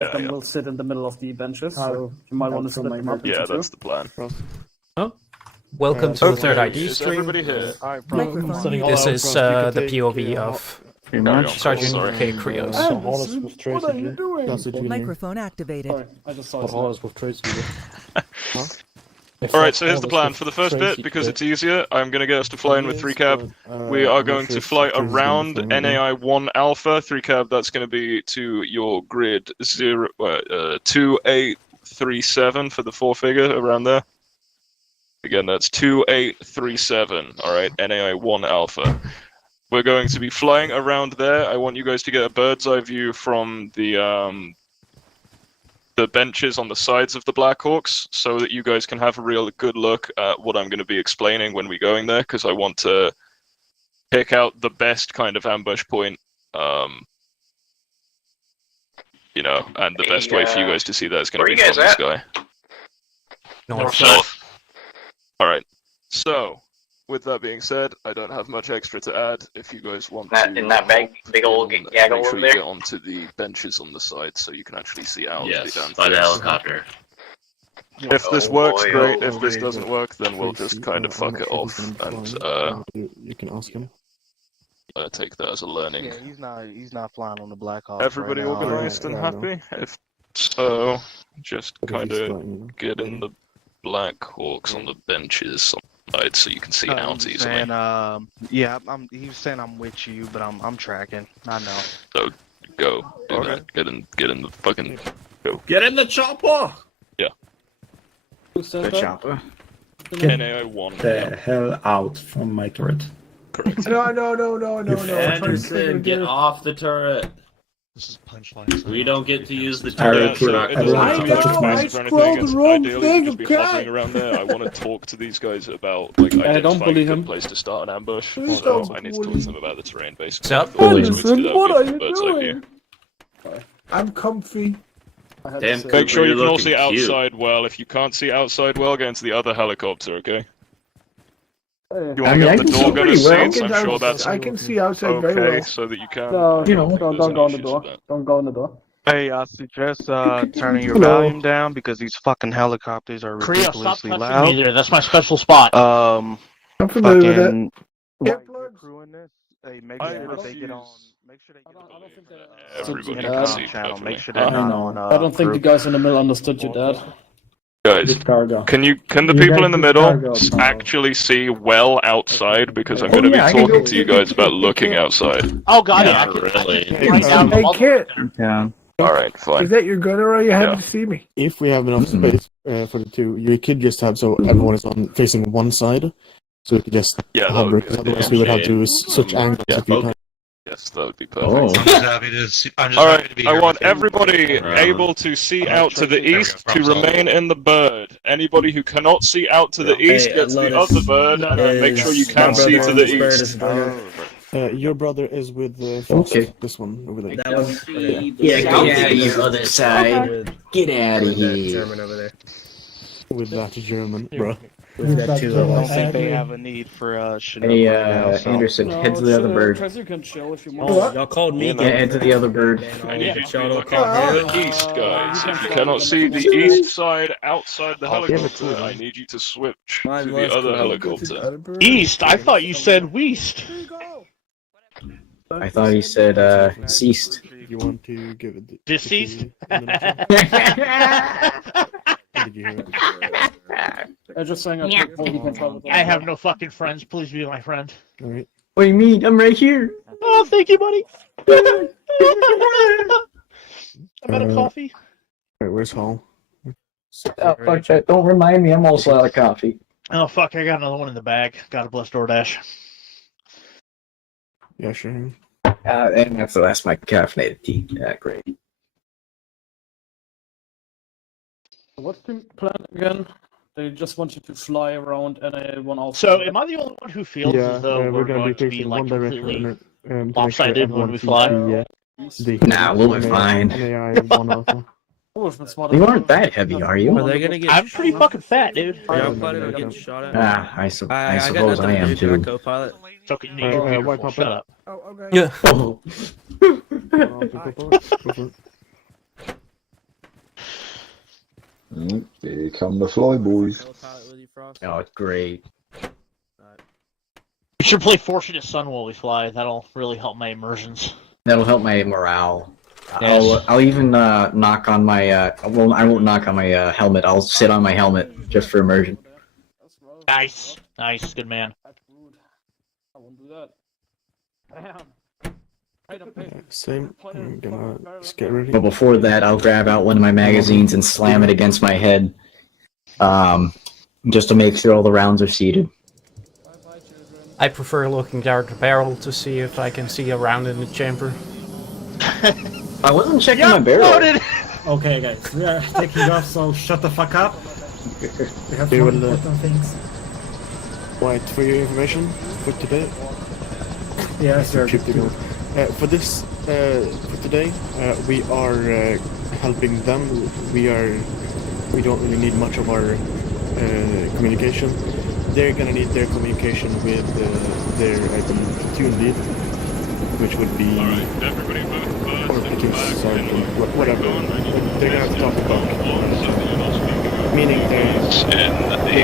Then we'll sit in the middle of the benches, so you might want to split them up. Yeah, that's the plan. Welcome to the third ID Is stream. everybody here? This is the POV of Sergeant Sorry. K.Krios. What are you doing? Microphone activated. Sorry, I just saw it. Alright, so here's the plan. For the first bit, because it's easier, I'm going to get us to fly in with 3-cab. We are going to fly around NAI 1 Alpha. 3-cab, that's going to be to your grid 2837 for the 4-figure, around there. Again, that's 2837, alright, NAI 1 Alpha. We're going to be flying around there. I want you guys to get a bird's eye view from the benches on the sides of the Blackhawks, so that you guys can have a real good look at what I'm going to be explaining when we're going there, because I want to pick out the best kind of ambush point, you know, and the best way for you guys to see that is going to be from the sky. North-south. Alright, so, with that being said, I don't have much extra to add. If you guys want to... In that big old gaggle make sure over you there? get onto the benches on the side so you can actually see out Yes, the damn by the things. helicopter. If this Oh, works, boy, great. oh, If this boy. doesn't work, then we'll just kind of fuck it off and you can ask him. take that as a learning. Yeah, he's not flying on the Black Hawk. Everybody right now. organized and yeah, happy? If so, just But if kind he's of flying, get in the Black Hawks on the benches on the side so you can see out He's easily. saying, yeah, he was saying I'm with you, but I'm tracking. I know. So go, do Okay. that. Get in the fucking go. Get in the chopper! Who said The that? chopper. NAI 1. The hell out from my turret. Correct. No. Anderson, get off the turret. This is punchline. We don't get to use the Alright, turret. So We're not it gonna doesn't I have to know, be too I massive or anything. scrolled It's the wrong ideally thing, just be okay? hovering around there. I want to talk to these guys about like don't identifying a bully good him. place to start an ambush. Please So don't I need to talk to them about the terrain basically. What's up? The only way to Anderson, do that what would are be you bird's eye doing? view. I'm comfy. I had Damn, to say- Make sure you You're can all looking see cute. outside well. If you can't see outside well, get into the other helicopter, okay? Hey. You want to get the door gunner seats? I'm I sure that's I can see outside very okay, well. so that you can. No, You know, don't there's go in the issues door. with that. Don't go in the door. Hey, I suggest turning your Hello. volume down because these fucking helicopters are Krios, stop ridiculously touching loud. me there. That's my special spot. I'm familiar with that. Fucking while you're Earplugs? crewing this, hey, make I sure they get on. refuse. Make sure they get I don't think on. Everybody Yeah, can I- see channel. perfectly. Make sure they're I not know. on. I don't think the guys in the middle understood you, Dad. Guys, This cargo. can the You people guys in the just middle cargo, no. actually see well outside? Because I'm Oh, going to be yeah, I can talking go- to you guys about looking outside. Oh god, Yeah, yeah, I can really. fly down the Hey, wall. kid. Yeah. Alright, fine. That your gun or are you happy Yeah. to see me? If we have enough space for the two, you could just have so everyone is on facing one side, so we could just Yeah, that hover. would be Because ideal. otherwise, we would have to switch angles Yeah, a few times. Yes, that would be Oh. perfect. I'm just happy to see. I'm Alright, I want everybody Right. able to see out to the There we go, east to problem solved. remain in the bird. Anybody who cannot see out to the east gets the other bird, and then make sure you can see to the east. Your brother is with Okay. this one over there. That was Yeah, get out of your other side. Get out of here. With that German, bro. I don't think they have a need for Chinook Hey, right now, so. Anderson, head to the other bird. Trez, you can chill if you want. Y'all called me. Yeah, head to the other bird. I need you to be looking call to the east, guys. If you cannot see the east side outside the Oh, yeah, but helicopter, I need you to switch to the other helicopter. East. I thought you said west. I thought he said, ceased. If you want to give it. Deceased? Did you hear it? I'm just saying I took full control of I have no fucking friends. Please be my friend. All right. What do you mean? I'm right here. Oh, thank you, buddy. I'm out of coffee. All right. Where's Hall? Oh, fuck that. Don't remind me, I'm also out of coffee. Oh fuck, I got another one in the bag. God bless DoorDash. Yeah, sure. And that's my caffeinated tea. Yeah, great. What's the plan again? They just want you to fly around NA1 Alpha. So, am I the only one who feels Yeah, as though we're gonna be to be facing like one direction. completely to make sure lopsided when everyone we sees fly? the Nah, we'll be fine. NAI 1 alpha. You aren't that heavy, are you? Are they gonna get? I'm pretty fucking fat, dude. Are y'all planning on getting shot at? I suppose got I am nothing to do. too. Co-pilot. So can you White Papa. shut up. Yeah. Oh. Here come the fly boys. Oh, it's great. We should play Fortunate Son while we fly. That'll really help my immersions. That'll help my morale. Yes. I'll even knock on my. Well, I won't knock on my helmet. I'll sit on my helmet just for immersion. Nice. Nice. Good man. That's rude. I won't do that. Damn. Same. I'm gonna just get ready. But before that, I'll grab out one of my magazines and slam it against my head, just to make sure all the rounds are seated. I prefer looking down the barrel to see if I can see a round in the chamber. I wasn't checking my barrel. Okay, guys, we are taking off, so shut the fuck up. We have They some will, important things. Wait for your information for today. Yes, sir. Keep to go. For this, for today, we are helping them. We don't really need much of our communication. They're gonna need their communication with their platoon lead, which would be Everybody move or platoon sergeant, whatever. They're gonna have to talk about. Meaning in the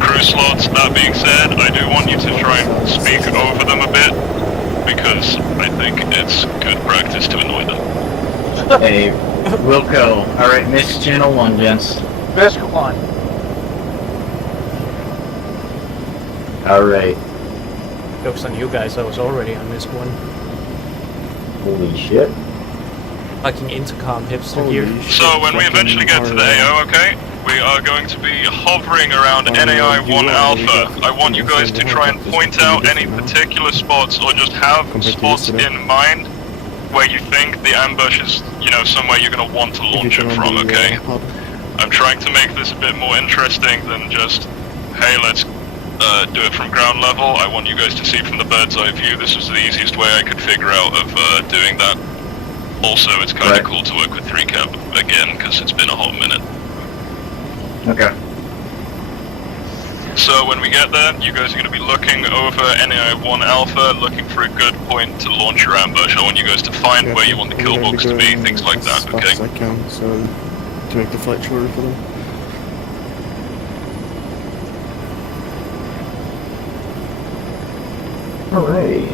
crew slots. That being said, I do want you to try and speak over them a bit, because I think it's good practice to annoy them. Hey, Wilco. Alright, Miss Channel 1, gents. Best one. Alright. Joke's on you guys, I was already on this one. Holy shit. Fucking intercom hipster here. So when we eventually get to the AO, okay, we are going to be hovering around NAI 1 Alpha. I want you guys to try and point out any particular spots, or just have spots in mind where you think the ambush is, you know, somewhere you're going to want to launch it from, okay? I'm trying to make this a bit more interesting than just, hey, let's do it from ground level. I want you guys to see from the bird's eye view. This was the easiest way I could figure out of doing that. Also, it's kind of cool to work with 3-Cab again, because it's been a hot minute. Okay. So when we get there, you guys are going to be looking over NAI 1 Alpha, looking for a good point to launch your ambush. I want you guys to find where you want the kill box to be, things like that, okay? As fast as I can, so to make the flight shorter for them. Alright.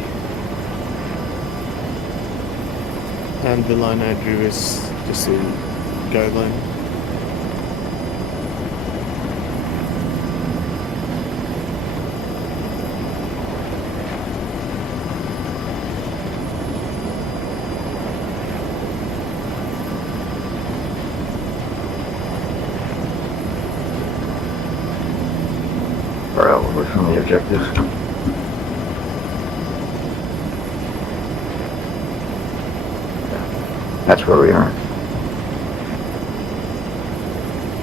And the line I drew is just a guideline. Alright, we're from the objective. That's where we are.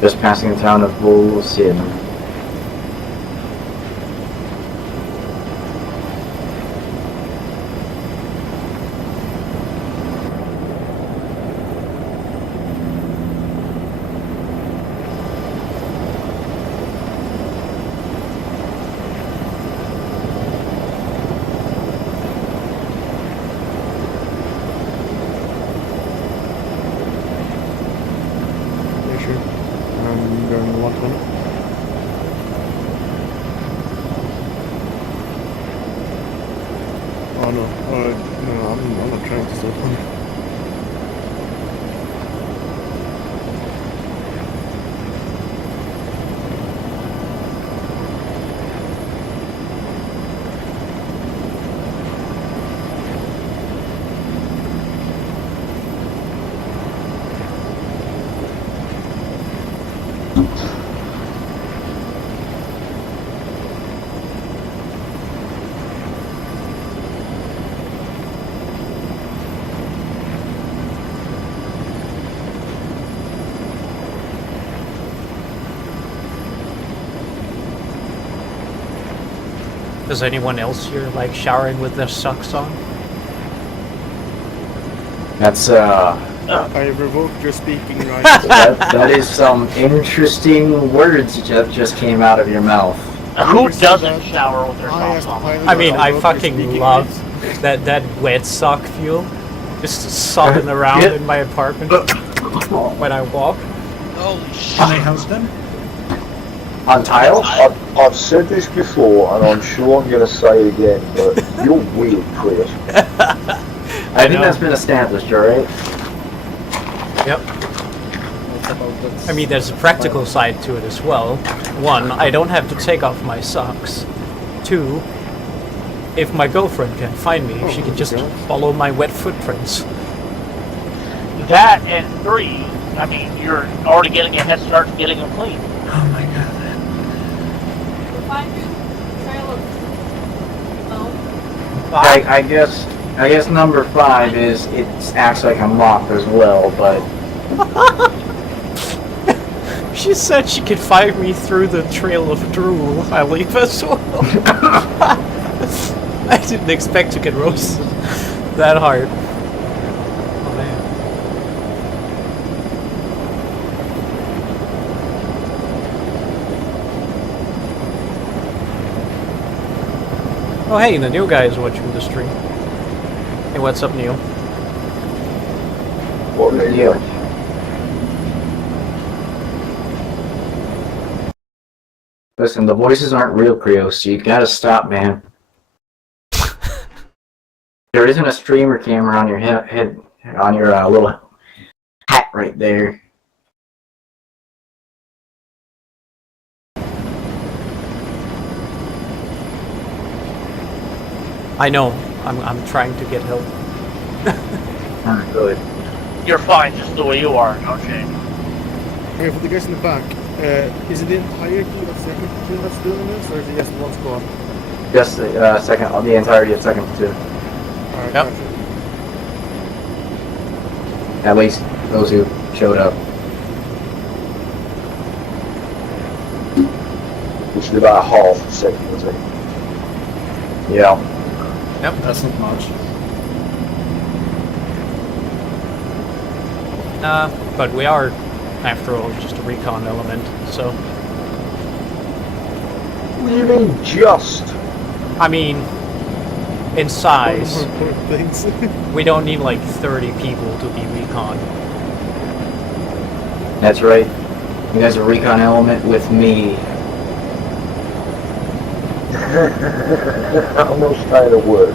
Just passing the town of Bull Sin. Oh no, no, I'm not trying to stop him. Does anyone else here like showering with their socks on? That's I revoked your speaking right. that is some interesting words that just came out of your mouth. Who doesn't shower with their socks on? I mean, I fucking love that wet sock feel. Just sopping around in my apartment when I walk. Holy shit. Can I help them? On tile? I've said this before, and I'm sure I'm going to say it again, but you're weird, Krios. I think that's been established, alright? Yep. I mean, there's a practical side to it as well. One, I don't have to take off my socks. Two, if my girlfriend can find me, she can just follow my wet footprints. That and three, I mean, you're already getting a head start to getting them clean. Oh my god. I guess number 5 is it acts like a moth as well, but She said she could find me through the trail of drool. I leave as well. I didn't expect to get roasted that hard. Oh man. Oh hey, the new guy is watching the stream. Hey, what's up, Neil? What are you? listen, the voices aren't real, Krios, so you gotta stop, man. There isn't a streamer camera on your head on your little hat right there. I know. I'm trying to get help. Good. You're fine just the way you are, no change. Okay, for the guys in the back, is it the entirety of the second platoon that's doing this, or is it just one squad? Just the entirety of second platoon. Alright, Yep. gotcha. At least those who showed up. Which is about half a second, is it? Yeah. Yep, that's not much. But we are, after all, just a recon element, so... What do you mean, just? I mean, in size, One more things. we don't need like 30 people to be recon. That's right. You guys are recon element with me. I'm not saying a word.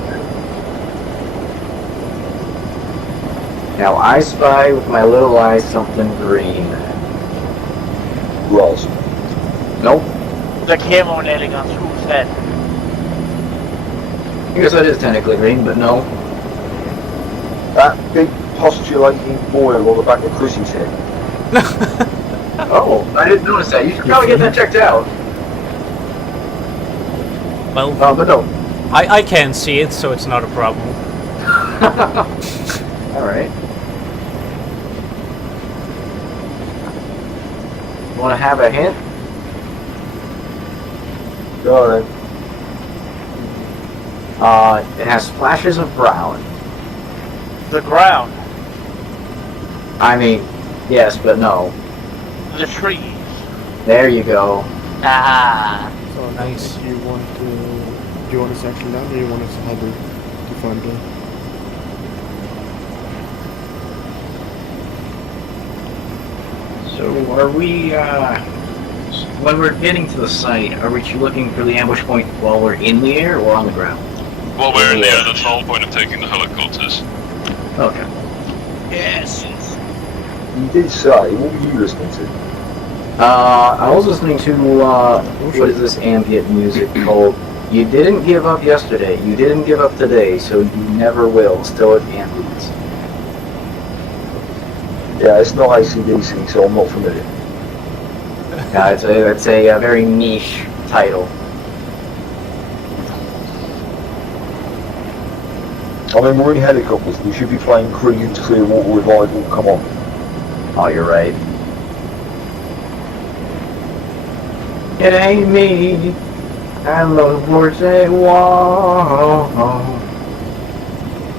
Now I spy with my little eye something green. Ross. Nope. The camo nailing on Swoop's head. I guess that is technically green, but no. That big postulating boil on the back of Chrissy's head. Oh, I didn't notice that. You should probably get that checked out. Well, But no. I can see it, so it's not a problem. Alright. Want to have a hint? Go then. It has splashes of brown. The ground. I mean, yes, but no. The trees. There you go. Ah. So Nice. Do you want us actually now, or do you want us to have it to find it? So, are we, when we're getting to the site, are we looking for the ambush point while we're in the air or on the ground? Well, we're in the air. That's the whole point of taking the helicopters. Okay. Yes. You did say, what were you listening to? I was listening to, what is this ambient music called? You didn't give up yesterday, you didn't give up today, so you never will. Still at ambience. Yeah, it's not AC/DC, so I'm not familiar. Yeah, it's a very niche title. I mean, we're in helicopters. We should be playing Creed's Clearwater Revival. Come on. Oh, you're right. It ain't me. And those words say, whoa.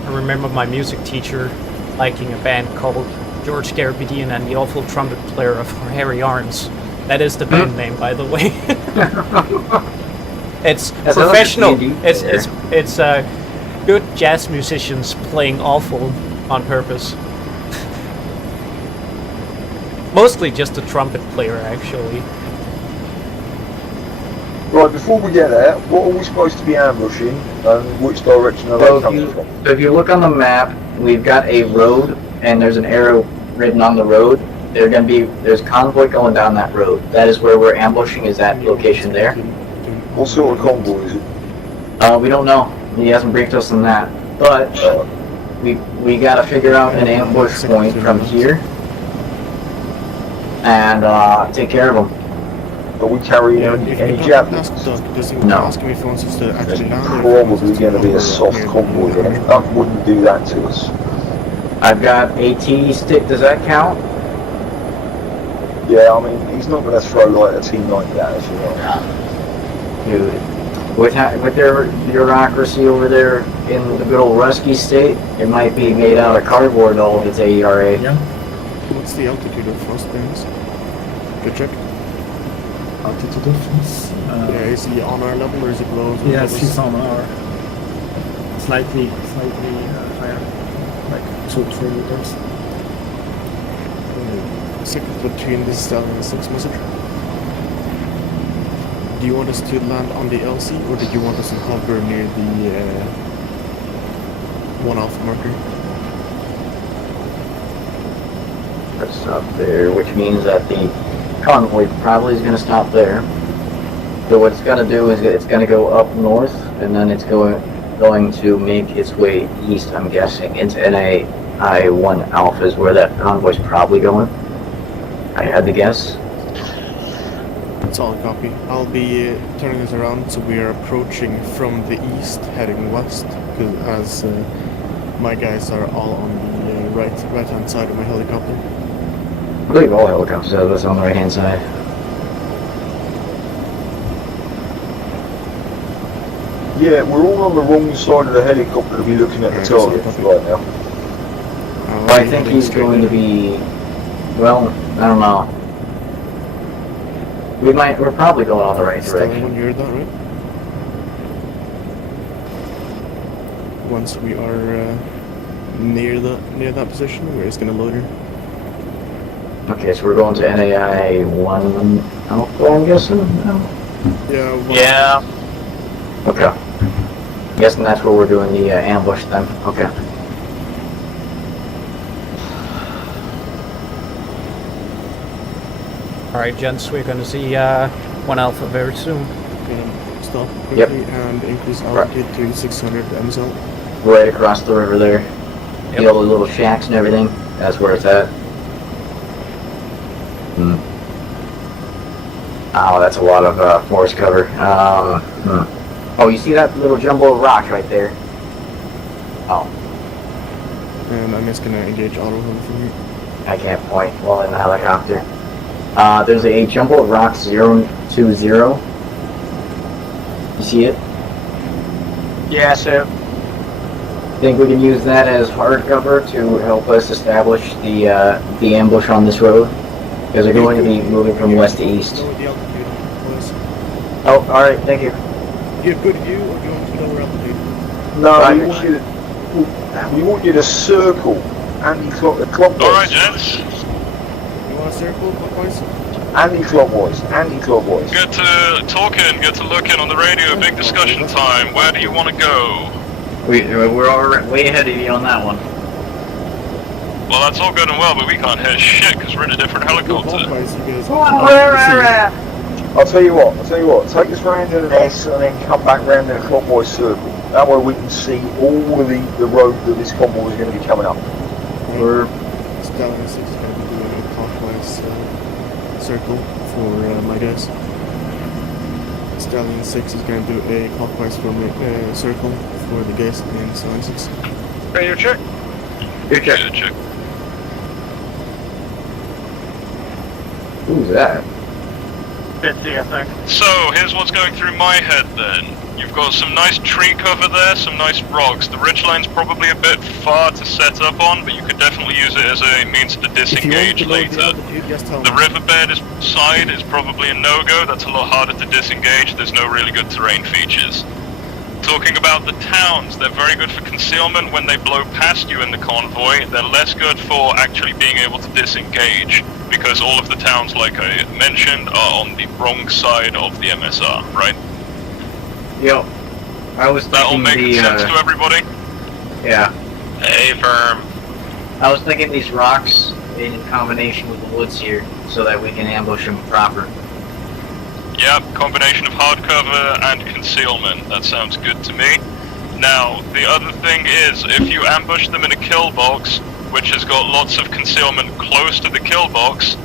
I remember my music teacher liking a band called George Garabedian and the Awful Trumpet Player of Hairy Arms. That is the band name, by the way. It's That's professional. like a D&D It's good jazz musicians playing awful on purpose. Mostly just a trumpet player, actually. Right, before we get there, what are we supposed to be ambushing, and which direction are So they coming from? if you look on the map, we've got a road, and there's an arrow written on the road. There's convoy going down that road. That is where we're ambushing, is that location there. What sort of convoy is it? We don't know. He hasn't briefed us on that. But we gotta figure out an ambush point from here and take care of them. Are we carrying any javelins? No. Ask him if he wants us to actually land there. Probably going to be a soft convoy then. That wouldn't do that to us. I've got a T stick. Does that count? Yeah, I mean, he's not going to throw like a T90 at us, you know. Dude, with their bureaucracy over there in the good old Rusky state, it might be made out of cardboard, all of its AERA. Yeah. What's the altitude of frost bearings? Good check. Altitude difference. Yeah, is he on our level or is he below? Yes, he's on our slightly higher, like 2-3 meters. Second platoon, this is Stallion 6 message. Do you want us to land on the LC or do you want us to hover near the 1 alpha marker? Let's stop there, which means that the convoy probably is going to stop there. So what it's going to do is it's going to go up north, and then it's going to make its way east, I'm guessing, into NAI-1 Alpha is where that convoy's probably going. I had to guess. That's all I copy. I'll be turning us around so we are approaching from the east, heading west, because as my guys are all on the right-hand side of my helicopter. I believe all helicopters have us on the right-hand side. Yeah, we're all on the wrong side of the helicopter to be looking at the target right now. Well, I think he's going to be, well, I don't know. We're probably going on the right direction. When you heard that, right? Once we are near that position, we're just gonna load her. Okay, so we're going to NAI-1 Alpha, I'm guessing? No? Yeah. Okay. Guessing that's where we're doing the ambush then. Okay. Alright, gents, we're gonna see 1 Alpha very soon. Gonna stop quickly and increase altitude to 600 MSL. Right across the river there. See all the little shacks and everything? That's where it's at. Oh, that's a lot of forest cover. Oh, you see that little jumbo of rocks right there? Oh. And I'm just gonna engage auto hunt from here. I can't point while in the helicopter. There's a jumbo of rocks 020. You see it? Yeah, so. Think we can use that as hard cover to help us establish the ambush on this road? Because they're going to be moving from west to east. Oh, alright, thank you. Do you have good view or do you want to lower altitude? No, we want you to circle anti-clockwise. Alright, gents. You want to circle clockwise? Anti-clockwise. Get to talking, get to looking on the radio, big discussion time. Where do you want to go? We're already way ahead of you on that one. Well, that's all good and well, but we can't hear shit because we're in a different helicopter. I'll tell you what, take us round in an S and then come back round in a clockwise circle. That way we can see all of the road that this convoy is going to be coming up. We're Stallion 6 is going to be doing a clockwise circle for my guys. Stallion 6 is going to do a clockwise circle for the guys in Stallion 6. Radio check. Good check. Good check. Who's that? 50, I think. So, here's what's going through my head then. You've got some nice tree cover there, some nice rocks. The ridgeline's probably a bit far to set up on, but you could definitely use it as a means to disengage later. The riverbed side is probably a no-go. That's a lot harder to disengage. There's no really good terrain features. Talking about the towns, they're very good for concealment when they blow past you in the convoy. They're less good for actually being able to disengage, because all of the towns, like I mentioned, are on the wrong side of the MSR, right? Yep. I was That all thinking making sense to everybody? Yeah. Hey, firm. I was thinking these rocks in combination with the woods here, so that we can ambush them proper. Yep, combination of hard cover and concealment. That sounds good to me. Now, the other thing is, if you ambush them in a kill box, which has got lots of concealment close to the kill box,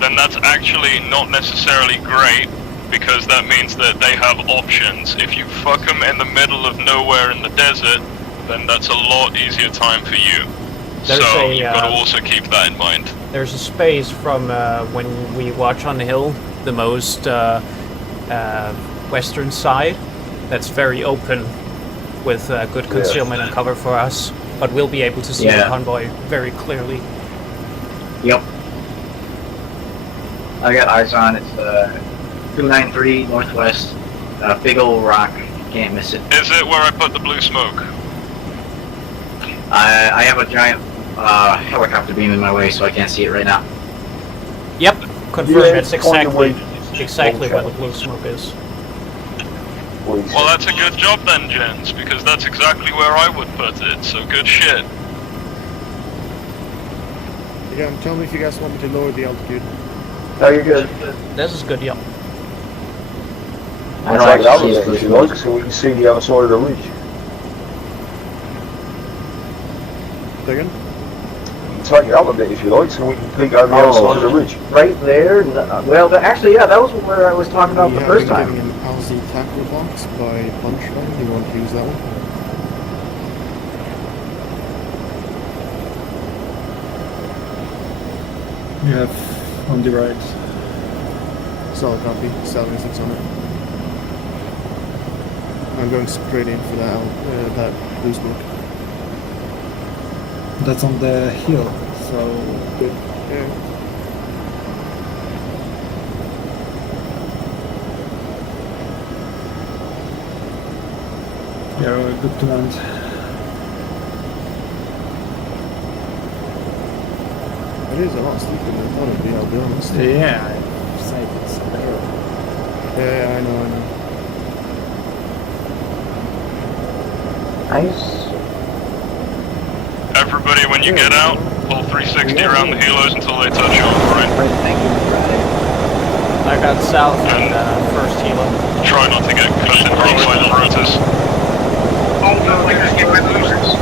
then that's actually not necessarily great, because that means that they have options. If you fuck them in the middle of nowhere in the desert, then that's a lot easier time for you. So you've got to also keep that in mind. There's a space from when we watch on the hill, the most western side, that's very open with good concealment and cover for us, but we'll be able to see the convoy very clearly. Yep. I got eyes on it. It's 293 northwest. Big old rock. Can't miss it. Is it where I put the blue smoke? I have a giant helicopter beam in my way, so I can't see it right now. Yep, confirmed. It's exactly where the blue smoke is. Well, that's a good job then, gents, because that's exactly where I would put it, so good shit. Yeah, tell me if you guys want me to lower the altitude. No, you're good. This is good, yep. I'll take it out of there if you like, so we can see the other side of the ridge. Second? Take it up a bit if you like, so we can peek over the other side of the ridge. Right there? Well, actually, yeah, that was where I was talking about the first time. We have been giving an LZ tackle box by Punchline. Do you want to use that one? You have on the right. Solid copy, 7600. I'm going straight in for that blue smoke. That's on the hill, so good. Yeah. Yeah, good to land. It is a lot steeper than I thought it'd be, I'll be honest. Yeah, I say it's there. Yeah, I know. Nice. Everybody, when you get out, pull 360 around the helos until they touch you, right? Thank you. I got south and first helo. Try not to get cut in wrong by the rotors. Oh no, I just get my losers.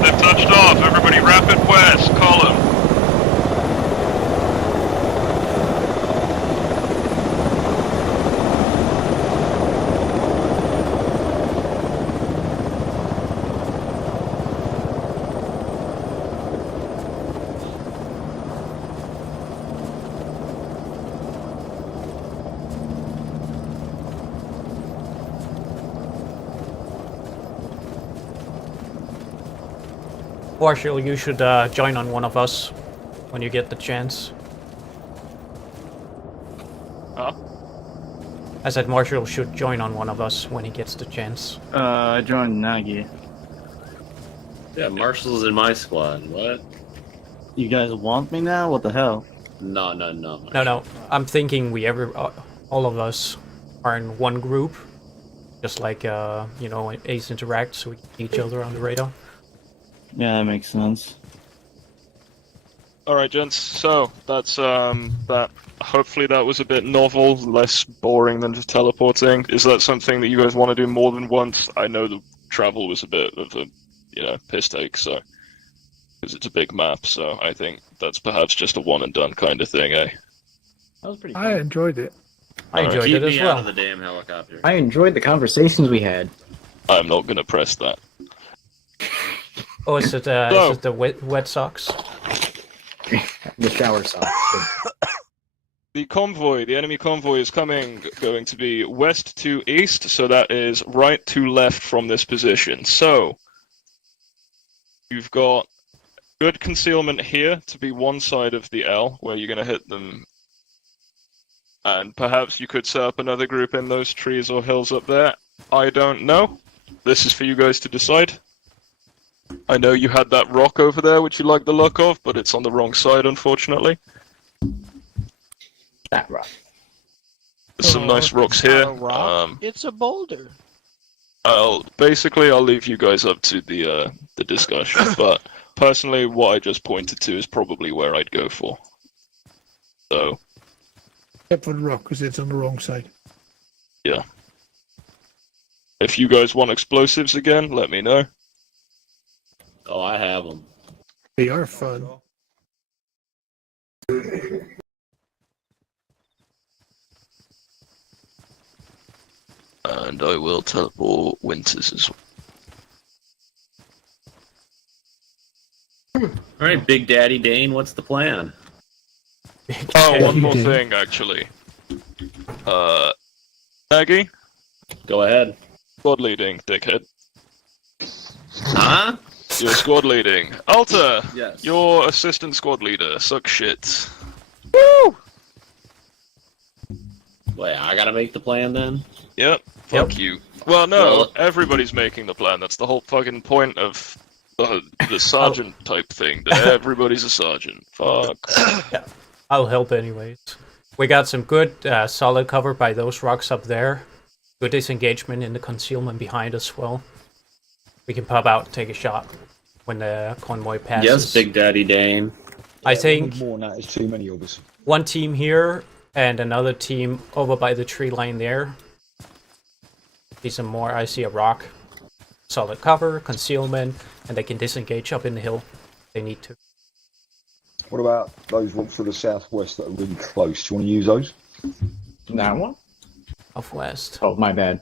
They've touched off. Everybody rapid west, column. Marshall, you should join on one of us when you get the chance. Huh? I said Marshall should join on one of us when he gets the chance. I joined Nagi. Yeah, Marshall's in my squad. What? You guys want me now? What the hell? No. No. I'm thinking we all of us are in one group, just like you know, Ace Interact, so we can see each other on the radar. Yeah, that makes sense. Alright, gents, so that's that. Hopefully that was a bit novel, less boring than just teleporting. Is that something that you guys want to do more than once? I know the travel was a bit of a, piss take, so because it's a big map, so I think that's perhaps just a one and done kind of thing, eh? That was pretty I enjoyed it. I enjoyed Keep it as me well. out of the damn helicopter. I enjoyed the conversations we had. I'm not gonna press that. Oh, is it the wet socks? The shower socks. The convoy, the enemy convoy is coming, going to be west to east, so that is right to left from this position. So, you've got good concealment here to be one side of the L, where you're going to hit them. And perhaps you could set up another group in those trees or hills up there. I don't know. This is for you guys to decide. I know you had that rock over there, which you like the look of, but it's on the wrong side, unfortunately. That rock. There's some nice rocks here. It's a boulder. I'll leave you guys up to the discussion, but personally, what I just pointed to is probably where I'd go for. So, Except for the rock, because it's on the wrong side. yeah. If you guys want explosives again, let me know. Oh, I have them. They are fun. And I will teleport Winters as well. Alright, Big Daddy Dane, what's the plan? Oh, one more thing, actually. Maggie? Go ahead. Squad leading, dickhead. Huh? You're squad leading. Alta! Yes. You're assistant squad leader. Suck shit. Woo! Wait, I gotta make the plan then? Yep. Fuck you. Well, no, Well- everybody's making the plan. That's the whole fucking point of the sergeant type thing. That everybody's a sergeant. Fuck. Yeah, I'll help anyways. We got some good solid cover by those rocks up there. Good disengagement in the concealment behind as well. We can pop out and take a shot when the convoy passes. Yes, Big Daddy Dane. I think more than that. There's too many of us. one team here and another team over by the tree line there. See some more. I see a rock. Solid cover, concealment, and they can disengage up in the hill if they need to. What about those rocks to the southwest that are really close? Do you want to use those? That one? Southwest. Oh, my bad.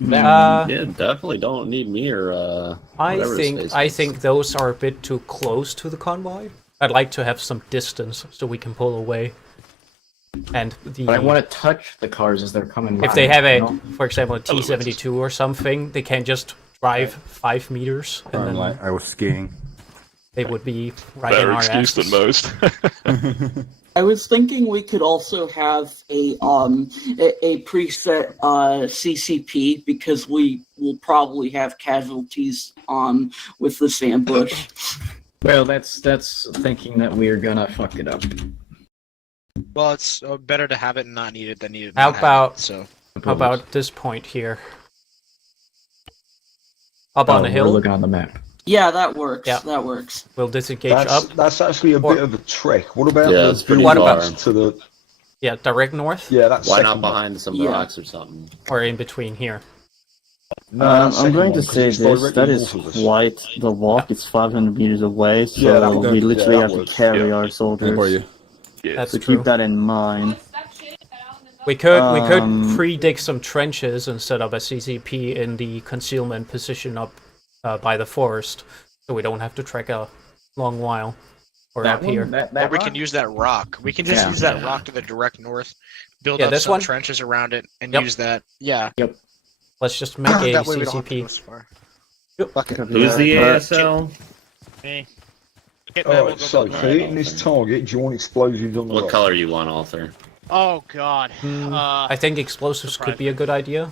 Uh, Yeah, definitely don't need me or I whatever his face is. think those are a bit too close to the convoy. I'd like to have some distance so we can pull away. And But I want to touch the cars as they're coming by. if they have a, you know? for example, a T-72 or something, they can just drive 5 meters and then I was skiing. they would be right in Better our excuse than asses. most. I was thinking we could also have a preset CCP because we will probably have casualties with this ambush. Well, that's thinking that we're gonna fuck it up. Well, it's better to have it and not need it than need it. How not have about it, so? How about this point here? Up on the hill. We're looking on the map. Yeah, that works. Yeah. That works. We'll disengage up. That's actually a bit of a trek. What about Yeah, the it's pretty buildings far. to the? Yeah, direct north. Yeah, that's Why second not behind some Yeah. rocks or something? Or in between here. No, that's I'm second going one, to 'cause say it's this, directly that north is of us. quite the walk, it's 500 meters away, so Yeah, that we would- literally yeah, have that to would- carry yeah. our soldiers. Yeah. That's So true. keep that in mind. We could Um, pre-dig some trenches and set up a CCP in the concealment position up by the forest, so we don't have to trek a long while. Or That up one? here. That Or we rock? can use that rock. We can just Yeah. use that rock to the direct north, build Yeah, up this some one? trenches around it, and Yep. use that. Yeah. Let's just make a That way we don't have to CCP. go as far. Yep. Fuck it. Who's the ASL? Me. Get that, we'll Alright, go so build for that. hitting this target, do you want explosives on the What rock? color you want, Arthur? Oh God. I think explosives could be a good idea,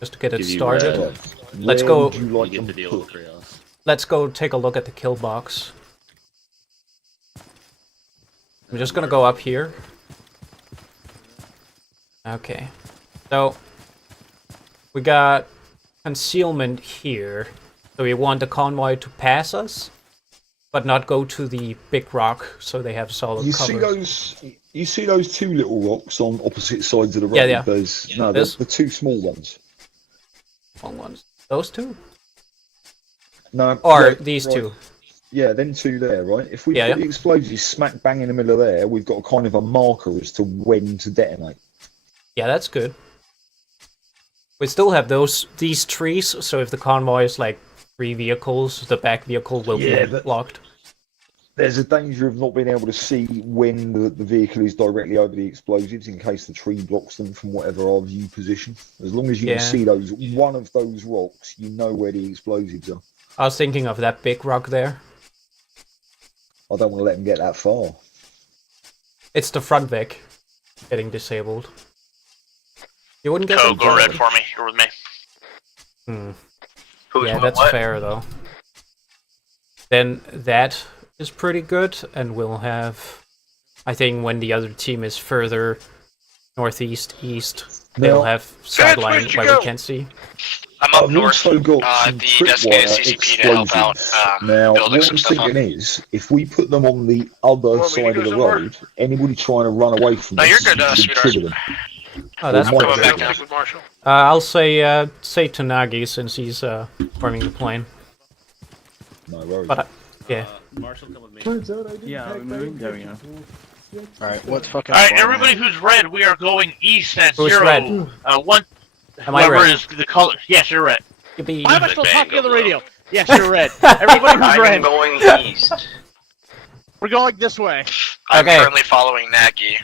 just to get it Give you started. red. Let's Where go. would you You like get them to deal with put? Krios. Let's go take a look at the kill box. I'm just gonna go up here. Okay. So we got concealment here. So we want the convoy to pass us, but not go to the big rock, so they have solid You cover. see those two little rocks on opposite sides of the road? Yeah, yeah. There's the two small ones. Long ones. Those two? No, Or yeah, these right. two? Yeah, them two there, right? If we Yeah, put yeah. the explosives smack bang in the middle of there, we've got a kind of a marker as to when to detonate. Yeah, that's good. We still have these trees, so if the convoy is like 3 vehicles, the back vehicle will be blocked. There's a danger of not being able to see when the vehicle is directly over the explosives in case the tree blocks them from whatever our view position. As long as you can see one of those rocks, you know where the explosives are. I was thinking of that big rock there. I don't want to let them get that far. It's the front deck getting disabled. You wouldn't get go red for me. You're with me. Yeah, that's fair though. Then that is pretty good, and we'll have, I think, when the other team is further northeast, east, they'll have sideline where we can't see. I'm up north, the designated CCP to help out, now, building what some I'm stuff up. thinking is, if we put them on the other side of the road, anybody trying to run away from No, us you're good, should sweetheart. trigger them. Oh, that's I'm coming pretty back good. now with Marshall. I'll say Tanagi since he's forming the plane. No worries. But yeah. Marshall, come with me. Turns out I didn't Yeah, we're moving. There we go. Alright, what fucking... Alright, everybody who's red, we are going east at Who's 0. red? One. Am I Whoever red? is the color. Yes, you're red. Yippee. Why am I still talking on the radio? Yes, you're red. Everybody who's I'm red. going east. We're going this way. I'm Okay. currently following Nagy.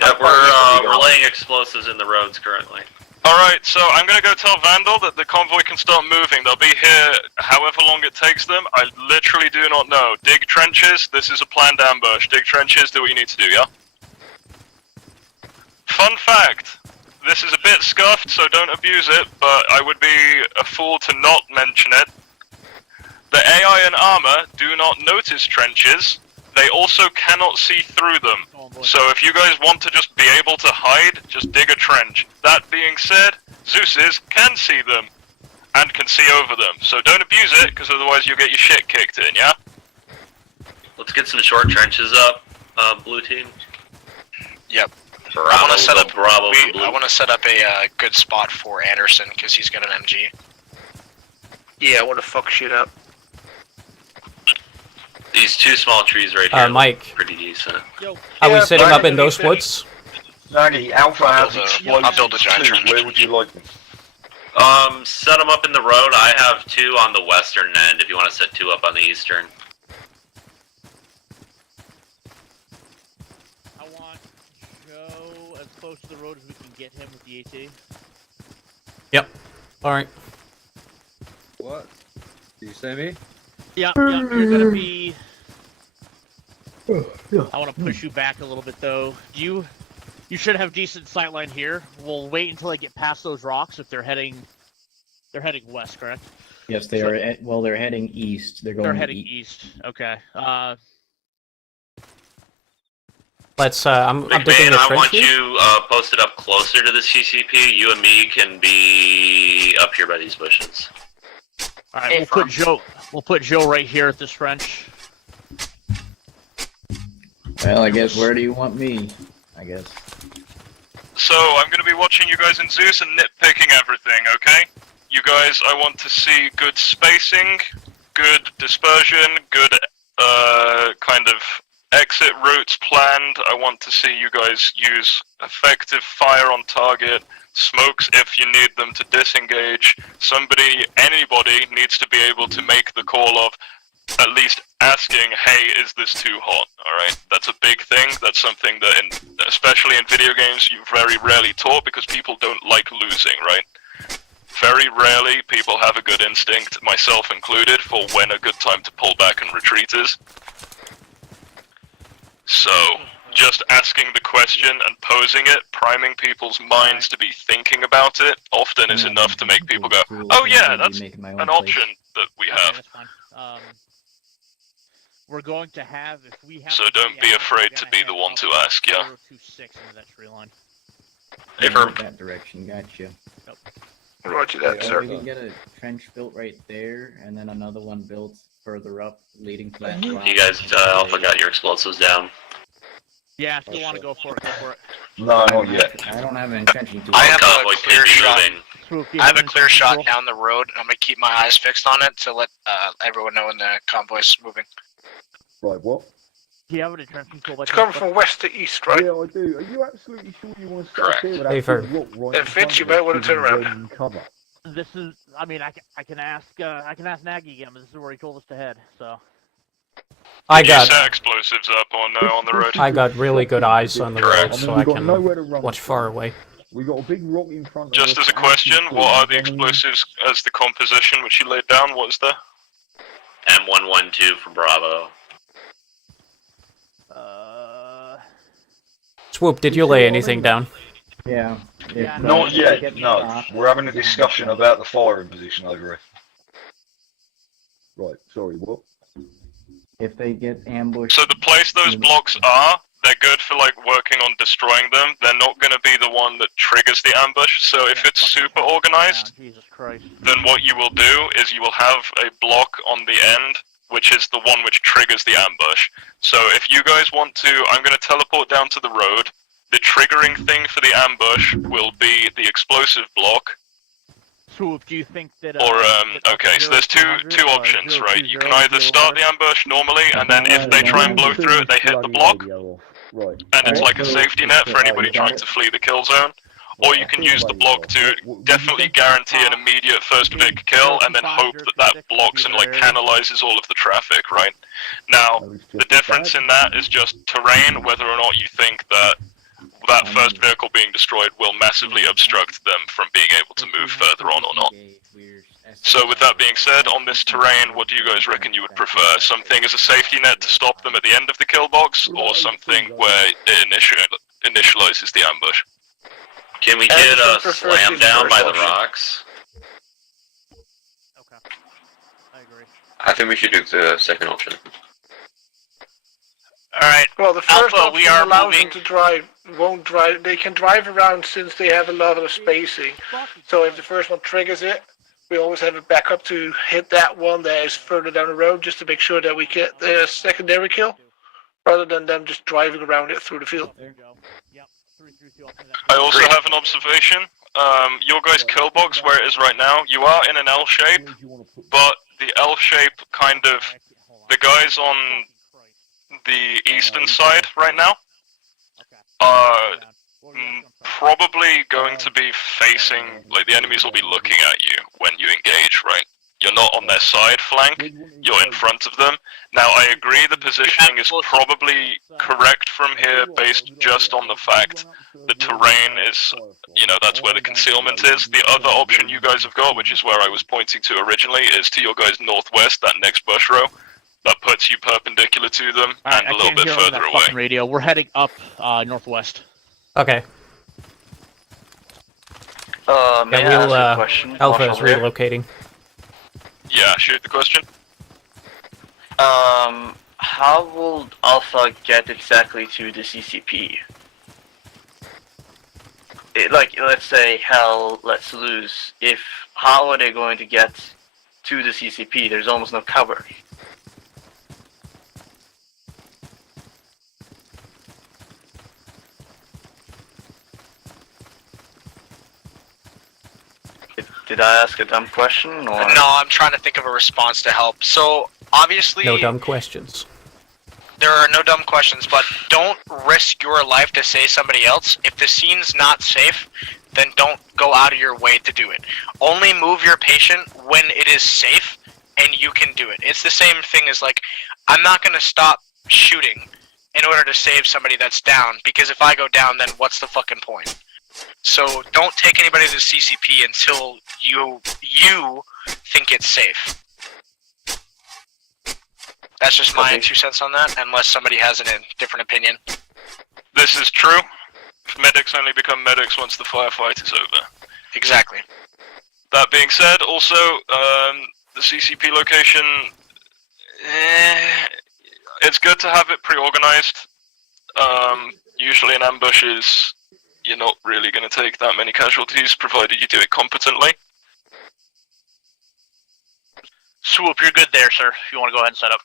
Yeah, We're laying explosives in the roads currently. Alright, so I'm gonna go tell Vandal that the convoy can start moving. They'll be here however long it takes them. I literally do not know. Dig trenches, this is a planned ambush. Dig trenches, do what you need to do, yeah? Fun fact, this is a bit scuffed, so don't abuse it, but I would be a fool to not mention it. The AI and Arma do not notice trenches. They also cannot see through them. So if you guys want to just be able to hide, just dig a trench. That being said, Zeus's can see them, and can see over them. So don't abuse it, because otherwise you'll get your shit kicked in, yeah? Let's get some short trenches up, blue team. Yep. Bravo, I want to set up. Bravo for blue. I want to set up a good spot for Anderson because he's got an MG. Yeah, I want to fuck shit up. These two small trees right here Mike. look pretty decent. Are we setting up in those woods? Nagy, Alpha has I'll build a giant trench. Where would you like them? Set them up in the road. I have 2 on the western end if you want to set 2 up on the eastern. I want Joe as close to the road as we can get him with the AT. Yep. Alright. What? Did you say me? Yeah, you're gonna be... I want to push you back a little bit, though. You should have decent sightline here. We'll wait until they get past those rocks if they're heading west, correct? Yes, they are. Well, they're heading east. They're going. They're heading east. Okay. Let's. I'm digging McMahon, the I trench want here. you posted up closer to the CCP. You and me can be up here by these bushes. All right, we'll put Joe right here at this trench. Well, I guess where do you want me? I guess. So, I'm going to be watching you guys in Zeus and nitpicking everything, okay? You guys, I want to see good spacing, good dispersion, good kind of exit routes planned. I want to see you guys use effective fire on target, smokes if you need them to disengage. Anybody needs to be able to make the call of at least asking, hey, is this too hot? Alright, that's a big thing. That's something that, especially in video games, you very rarely taught because people don't like losing, right? Very rarely people have a good instinct, myself included, for when a good time to pull back and retreat is. So, just asking the question and posing it, priming people's minds to be thinking about it, often is enough to make people go, oh yeah, that's an option that we have. That's fine. We're going to have, if we have. So don't be afraid to be the one to ask, yeah? 026 into that tree line. Hey, that direction, gotcha. Yep. Roger that, sir. We can get a trench built right there, and then another one built further up, leading to that rock. You guys, Alpha got your explosives down. Yeah, if you want to go for it, go for it. No, not yet. I don't have an intention to. I have Convoy a could clear be shot. moving. I have a clear shot down the road. I'm gonna keep my eyes fixed on it to let everyone know when the convoy's moving. Right, what? Do you have an entrenching tool? It's coming from west to east, right? Yeah, I do. Are you absolutely sure you want to stay Correct. here with Hey, that Fer. big rock right in If front Fitz, you of might us, want to turn giving around. them cover? This is. I mean, I can ask. I can ask Nagy again, but this is where he told us to head. So. I You got set explosives up on the road. I got really good eyes on the road, I mean, so we've I got can nowhere to run watch from. far away. We got a big rock in front of Just us. as a question, what are the I mean, explosives as the composition which you laid down? What is there? M112 for Bravo. Swoop, did you lay anything down? Yeah. Not yet, no. We're having a discussion about the firing position over here. Right, sorry, what? If they get ambushed. So the place those blocks are, they're good for like working on destroying them. They're not going to be the one that triggers the ambush. So if it's super organized, Jesus Christ. then what you will do is you will have a block on the end, which is the one which triggers the ambush. So if you guys want to, I'm going to teleport down to the road. The triggering thing for the ambush will be the explosive block. Swoop, do you think that? Okay, so there's two options, right? You can either start the ambush normally, and then if they try and blow through it, they hit the block, Right. and it's like a safety net for anybody trying to flee the kill zone. Or you can use the block to definitely guarantee an immediate first Vic kill, and then hope that that blocks and like canalizes all of the traffic, right? Now, the difference in that is just terrain, whether or not you think that that first vehicle being destroyed will massively obstruct them from being able to move further on or not. So with that being said, on this terrain, what do you guys reckon you would prefer? Something as a safety net to stop them at the end of the kill box, or something where it initializes the ambush? Can we get slammed down by the rocks? Okay. I agree. I think we should do the second option. Alright, well the first Alpha, option we are allows moving. them to drive, won't drive, they can drive around since they have a lot of spacing. So if the first one triggers it, we always have a backup to hit that one that is further down the road just to make sure that we get the secondary kill, rather than them just driving around it through the field. I also have an observation. Your guys' kill box, where it is right now, you are in an L shape, but the L shape kind of, the guys on the eastern side right now are probably going to be facing, like the enemies will be looking at you when you engage, right? You're not on their side flank, you're in front of them. Now I agree the positioning is probably correct from here based just on the fact the terrain is, you know, that's where the concealment is. The other option you guys have got, which is where I was pointing to originally, is to your guys northwest, that next bush row. That puts you perpendicular to them and a little bit further away. Radio. We're heading up northwest. Okay. May I ask a question? Alpha is Marshall here. relocating. Yeah, shoot the question. How will Alpha get exactly to the CCP? Like, let's say Hell lets loose. How are they going to get to the CCP? There's almost no cover. Did I ask a dumb question, or? No, I'm trying to think of a response to help. So, obviously, No dumb questions. there are no dumb questions, but don't risk your life to save somebody else. If the scene's not safe, then don't go out of your way to do it. Only move your patient when it is safe, and you can do it. It's the same thing as, like, I'm not going to stop shooting in order to save somebody that's down, because if I go down, then what's the fucking point? So don't take anybody to the CCP until you think it's safe. That's just my 2 cents on that, unless somebody has a different opinion. This is true. Medics only become medics once the firefight is over. Exactly. That being said, also, the CCP location, it's good to have it pre-organized. Usually in ambushes, you're not really going to take that many casualties, provided you do it competently. Swoop, you're good there, sir. If you want to go ahead and set up.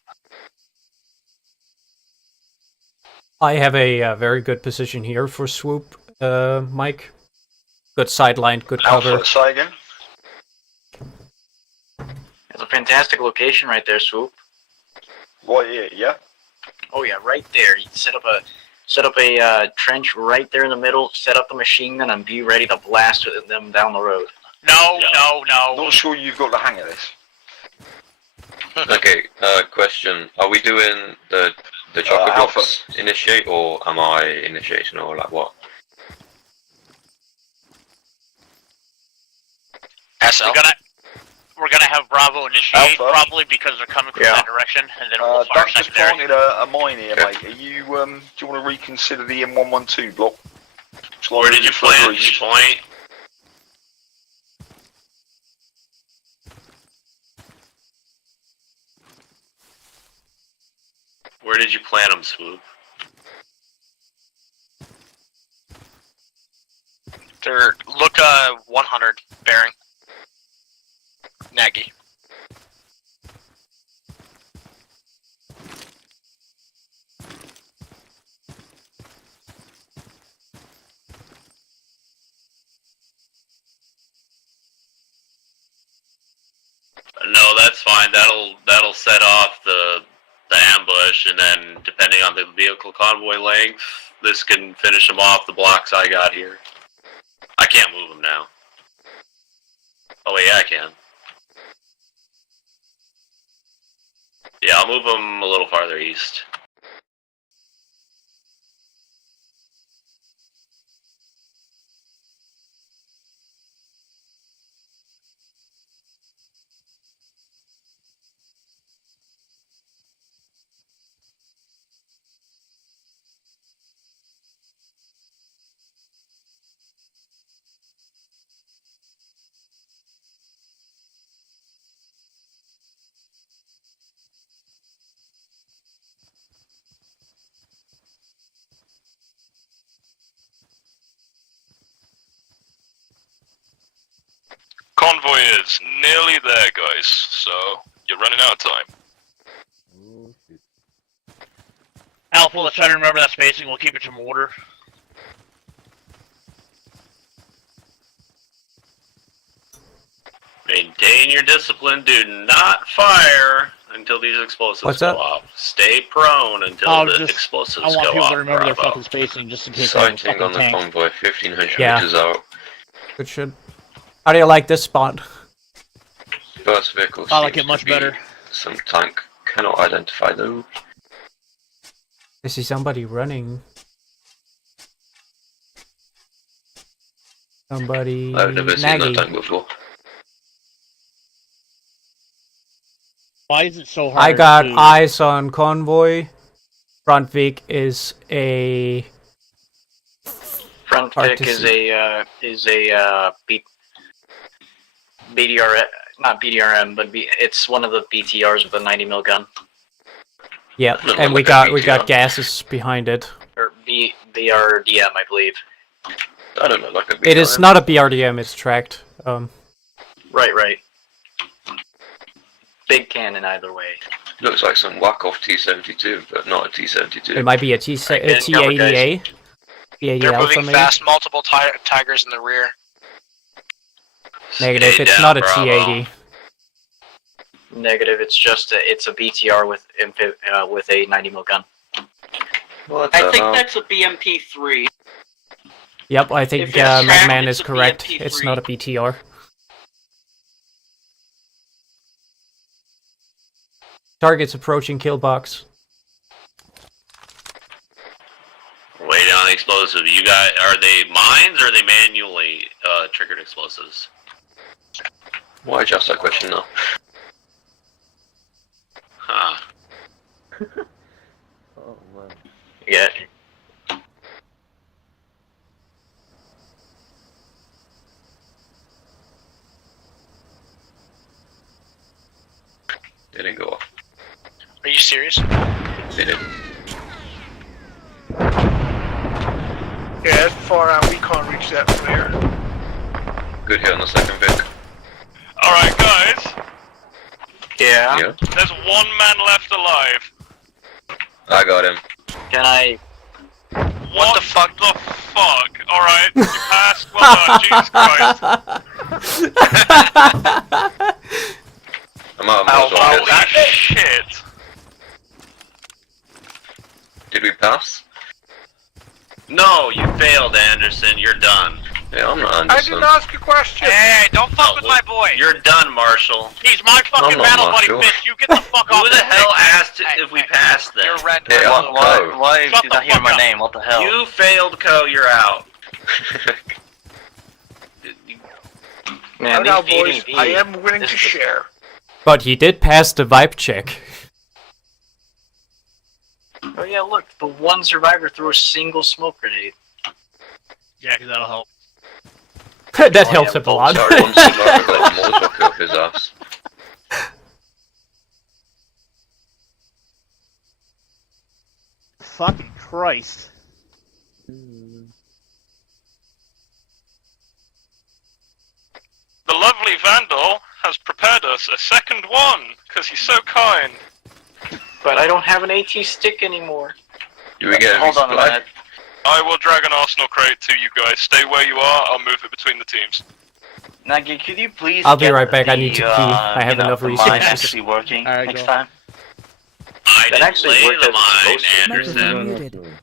I have a very good position here for Swoop, Mike. Good sideline, good cover. Alpha, say again. It's a fantastic location right there, Swoop. Right here, yeah? Oh yeah, right there. You set up a trench right there in the middle. Set up the machine gun and be ready to blast them down the road. No. Not sure you've got the hang of this. Okay, question. Are we doing the chocolate Alpha. blocks initiate, or am I initiating, or like what? SL. We're gonna have Bravo initiate, Alpha. probably because they're coming from that direction, and then we'll fire Duck just secondary. planted a mine here, mate. Are you, do you want to reconsider the M112 block? Where did you plant? Did you point? Where did you plant them, Swoop? They're, look, 100, bearing. Nagy. No, that's fine. That'll set off the ambush, and then depending on the vehicle convoy length, this can finish them off. The blocks I got here. I can't move them now. Oh wait, yeah, I can. Yeah, I'll move them a little farther east. Convoy is nearly there, guys, so you're running out of time. Alpha, let's try to remember that spacing. We'll keep it to mortar. Maintain your discipline. Do not fire until these explosives What's go up? off. Stay prone until the explosives I want go people off. to remember their Bravo. fucking spacing, just in case they have a Sighting on fucking the tank. convoy, 1500 Yeah. meters out. Good shit. How do you like this spot? First vehicle I like seems it much to be better. some tank. Cannot identify though. I see somebody running. Somebody. I've never seen Nagy. that tank before. Why is it so hard? I got to... eyes on convoy. Front Vic is a. Front Hard pick to is see. BDR, not BDRM, but it's one of the BTRs with a 90 mil gun. Yep, Look and we like got a we got BTR. gases behind it. Or BRDM, I believe. I don't know, like a It is not a BRDM. It's tracked. Right. Big cannon either way. Looks like some whack-off T-72, but not a T-72. It might be a T80A. T80 They're Alpha moving maybe. fast, multiple tigers in the rear. Negative. Stay It's down, not a Bravo. T80. Negative. It's just it's a BTR with a 90 mil gun. What I think that's a BMP3. Yep, I think If it's tracked, Madman it's is a correct. BMP3. It's not a BTR. Target's approaching kill box. Waiting on the explosive. You guys, are they mines or are they manually triggered explosives? Why just that question though? Huh. Oh man. Yeah. They didn't go off. Are you serious? They did. Yeah, it's far out. We can't reach that from here. Good hit on the second Vic. Alright, guys. Yeah. There's one man left alive. I got him. Can I? What the fuck? The fuck? Alright, you passed. Well done, Jesus Christ. I'm out of Holy shit. we pass? No, you failed, Anderson. You're done. Yeah, I'm not I didn't ask a question. Hey, don't fuck with my boy. You're done, Marshall. He's my fucking not battle buddy, Marshall. bitch. You get the fuck off. Who the hell asked if we passed then? You're red. Hey, Why did you not hear my name? What the hell? You failed, Co. You're out. Man, now, these boys, PvP I am willing to share. But he did pass the vibe check. Oh yeah, look, the one survivor threw a single smoke grenade. Yeah, 'cause that'll help. That helps him a lot. Sorry, one survivor got a Molotov off his ass. Fucking Christ. The lovely Vandal has prepared us a second one, because he's so kind. But I don't have an AT stick anymore. Do we get a Hold on a resupply? minute. I will drag an arsenal crate to you guys. Stay where you are, I'll move it between the teams. Nagi, could you please I'll be get right back, I the, need to pee. I have enough the mine resources. actually working Alright, next go. time? I That didn't actually lay worked the as mine, it's supposed to. Anderson.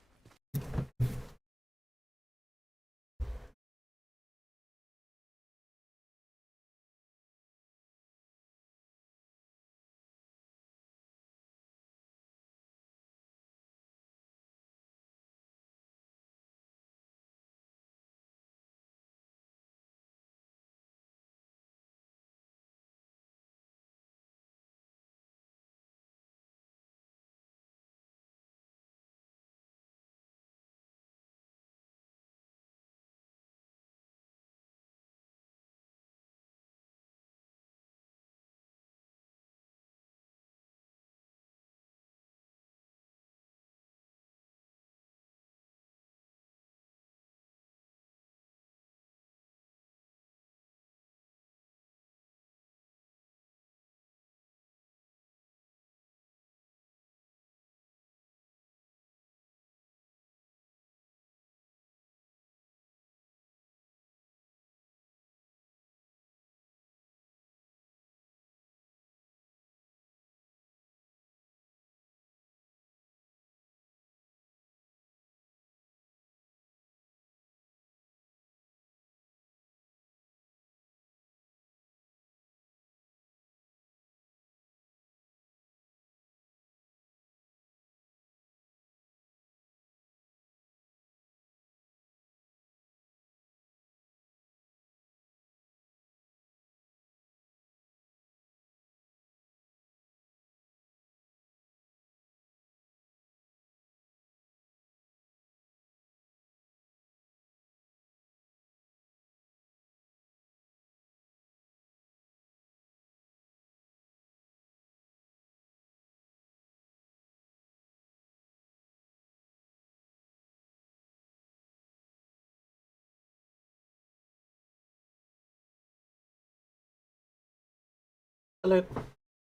Hello.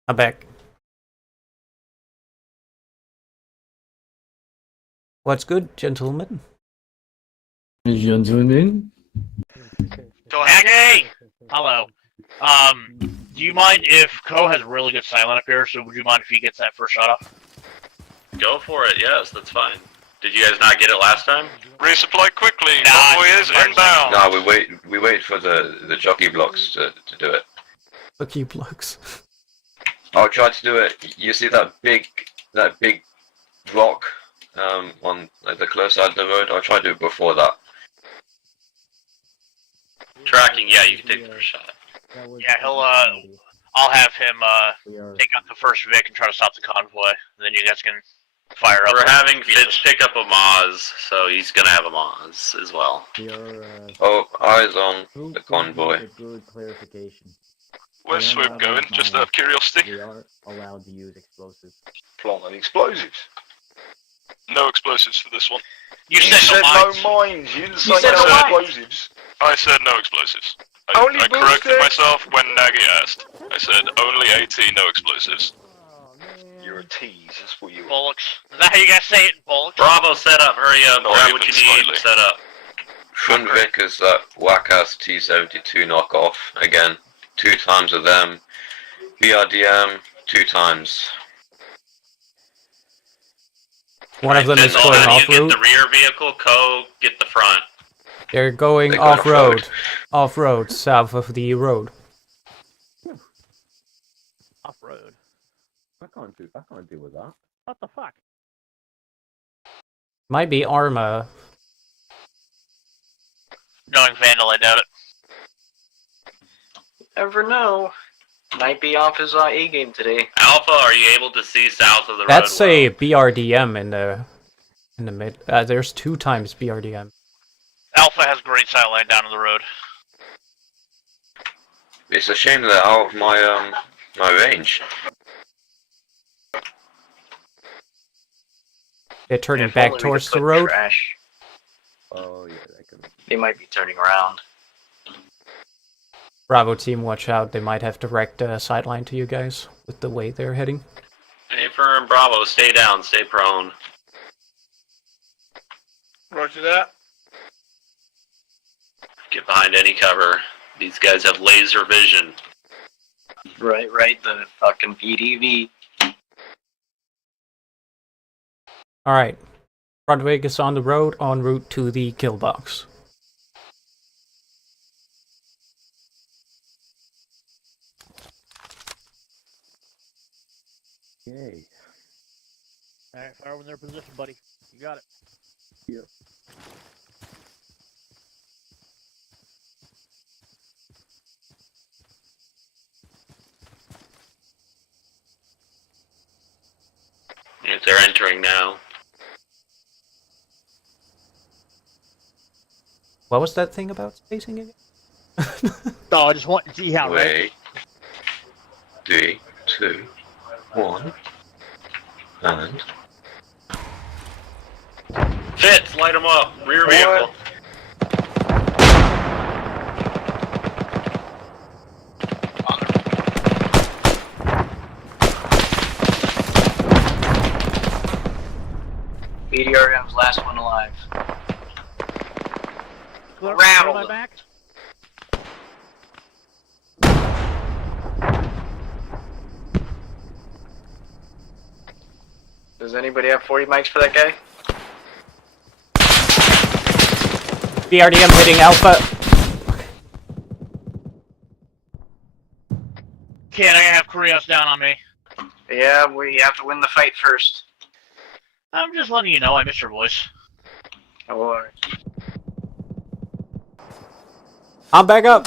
I'm back. What's good, gentlemen? Gentlemen? Go ahead. Hello. Do you mind if Ko has really good silent up here? So would you mind if he gets that first shot off? Go for it, yes, that's fine. Did you guys not get it last time? Resupply quickly, convoy is inbound. No, we wait for the jockey blocks to do it. Jockey blocks. I'll try to do it. You see that big rock on the close side of the road? I'll try to do it before that. Tracking, yeah, you can take the first shot. Yeah, I'll have him take out the first Vic and try to stop the convoy. And then you guys can fire up. We're having Fitz pick up a Maz, so he's gonna have a Maz as well. Oh, eyes on the convoy. Good clarification. Where's Swoop going? Just out of curiosity. We are allowed to use explosives. Planting explosives. No explosives for this one. You said no mines. You didn't say no explosives. I said no explosives. Only I corrected boosters. myself when Nagy asked. I said only AT, no explosives. You're a tease, that's what you are. Bullocks. Is that how you guys say it? Bullocks? Bravo, set up, hurry up, Not grab what even you need, slightly. set up. Front Vic is that whack-ass T-72 knockoff. Again, 2 times of them. BRDM, 2 times. One of them is Then going you off get route. the rear vehicle, Co, get the front. They're going off road. Off road, south of the road. Off road. I can't deal with that. What the fuck? Might be Arma. Knowing Vandal, I doubt it. Never know. Might be off his A game today. Alpha, are you able to see south of the road? That's a BRDM in the mid. There's 2 times BRDM. Alpha has great sightline down the road. It's a shame they're out of my my range. They're turning If back only we towards could the put road. Trash. Oh yeah, they can. They might be turning around. Bravo team, watch out. They might have direct sideline to you guys with the way they're heading. Stay firm, Bravo. Stay down. Stay prone. Roger that. Get behind any cover. These guys have laser vision. Right. The fucking PDV. Alright. Front Vegas on the road, en route to the kill box. Yay. Alright, fire in their position, buddy. You got it. Yep. If they're entering now. What was that thing about spacing again? No, I just want to see how Wait. 3, 2, 1. And Fitz, light them up. Rear vehicle. BDRM's last one alive. Rattle my back. Does anybody have 40 mics for that guy? BRDM hitting Alpha. Can't I have Krios down on me? Yeah, we have to win the fight first. I'm just letting you know I miss your voice. Oh, alright. I'm back up.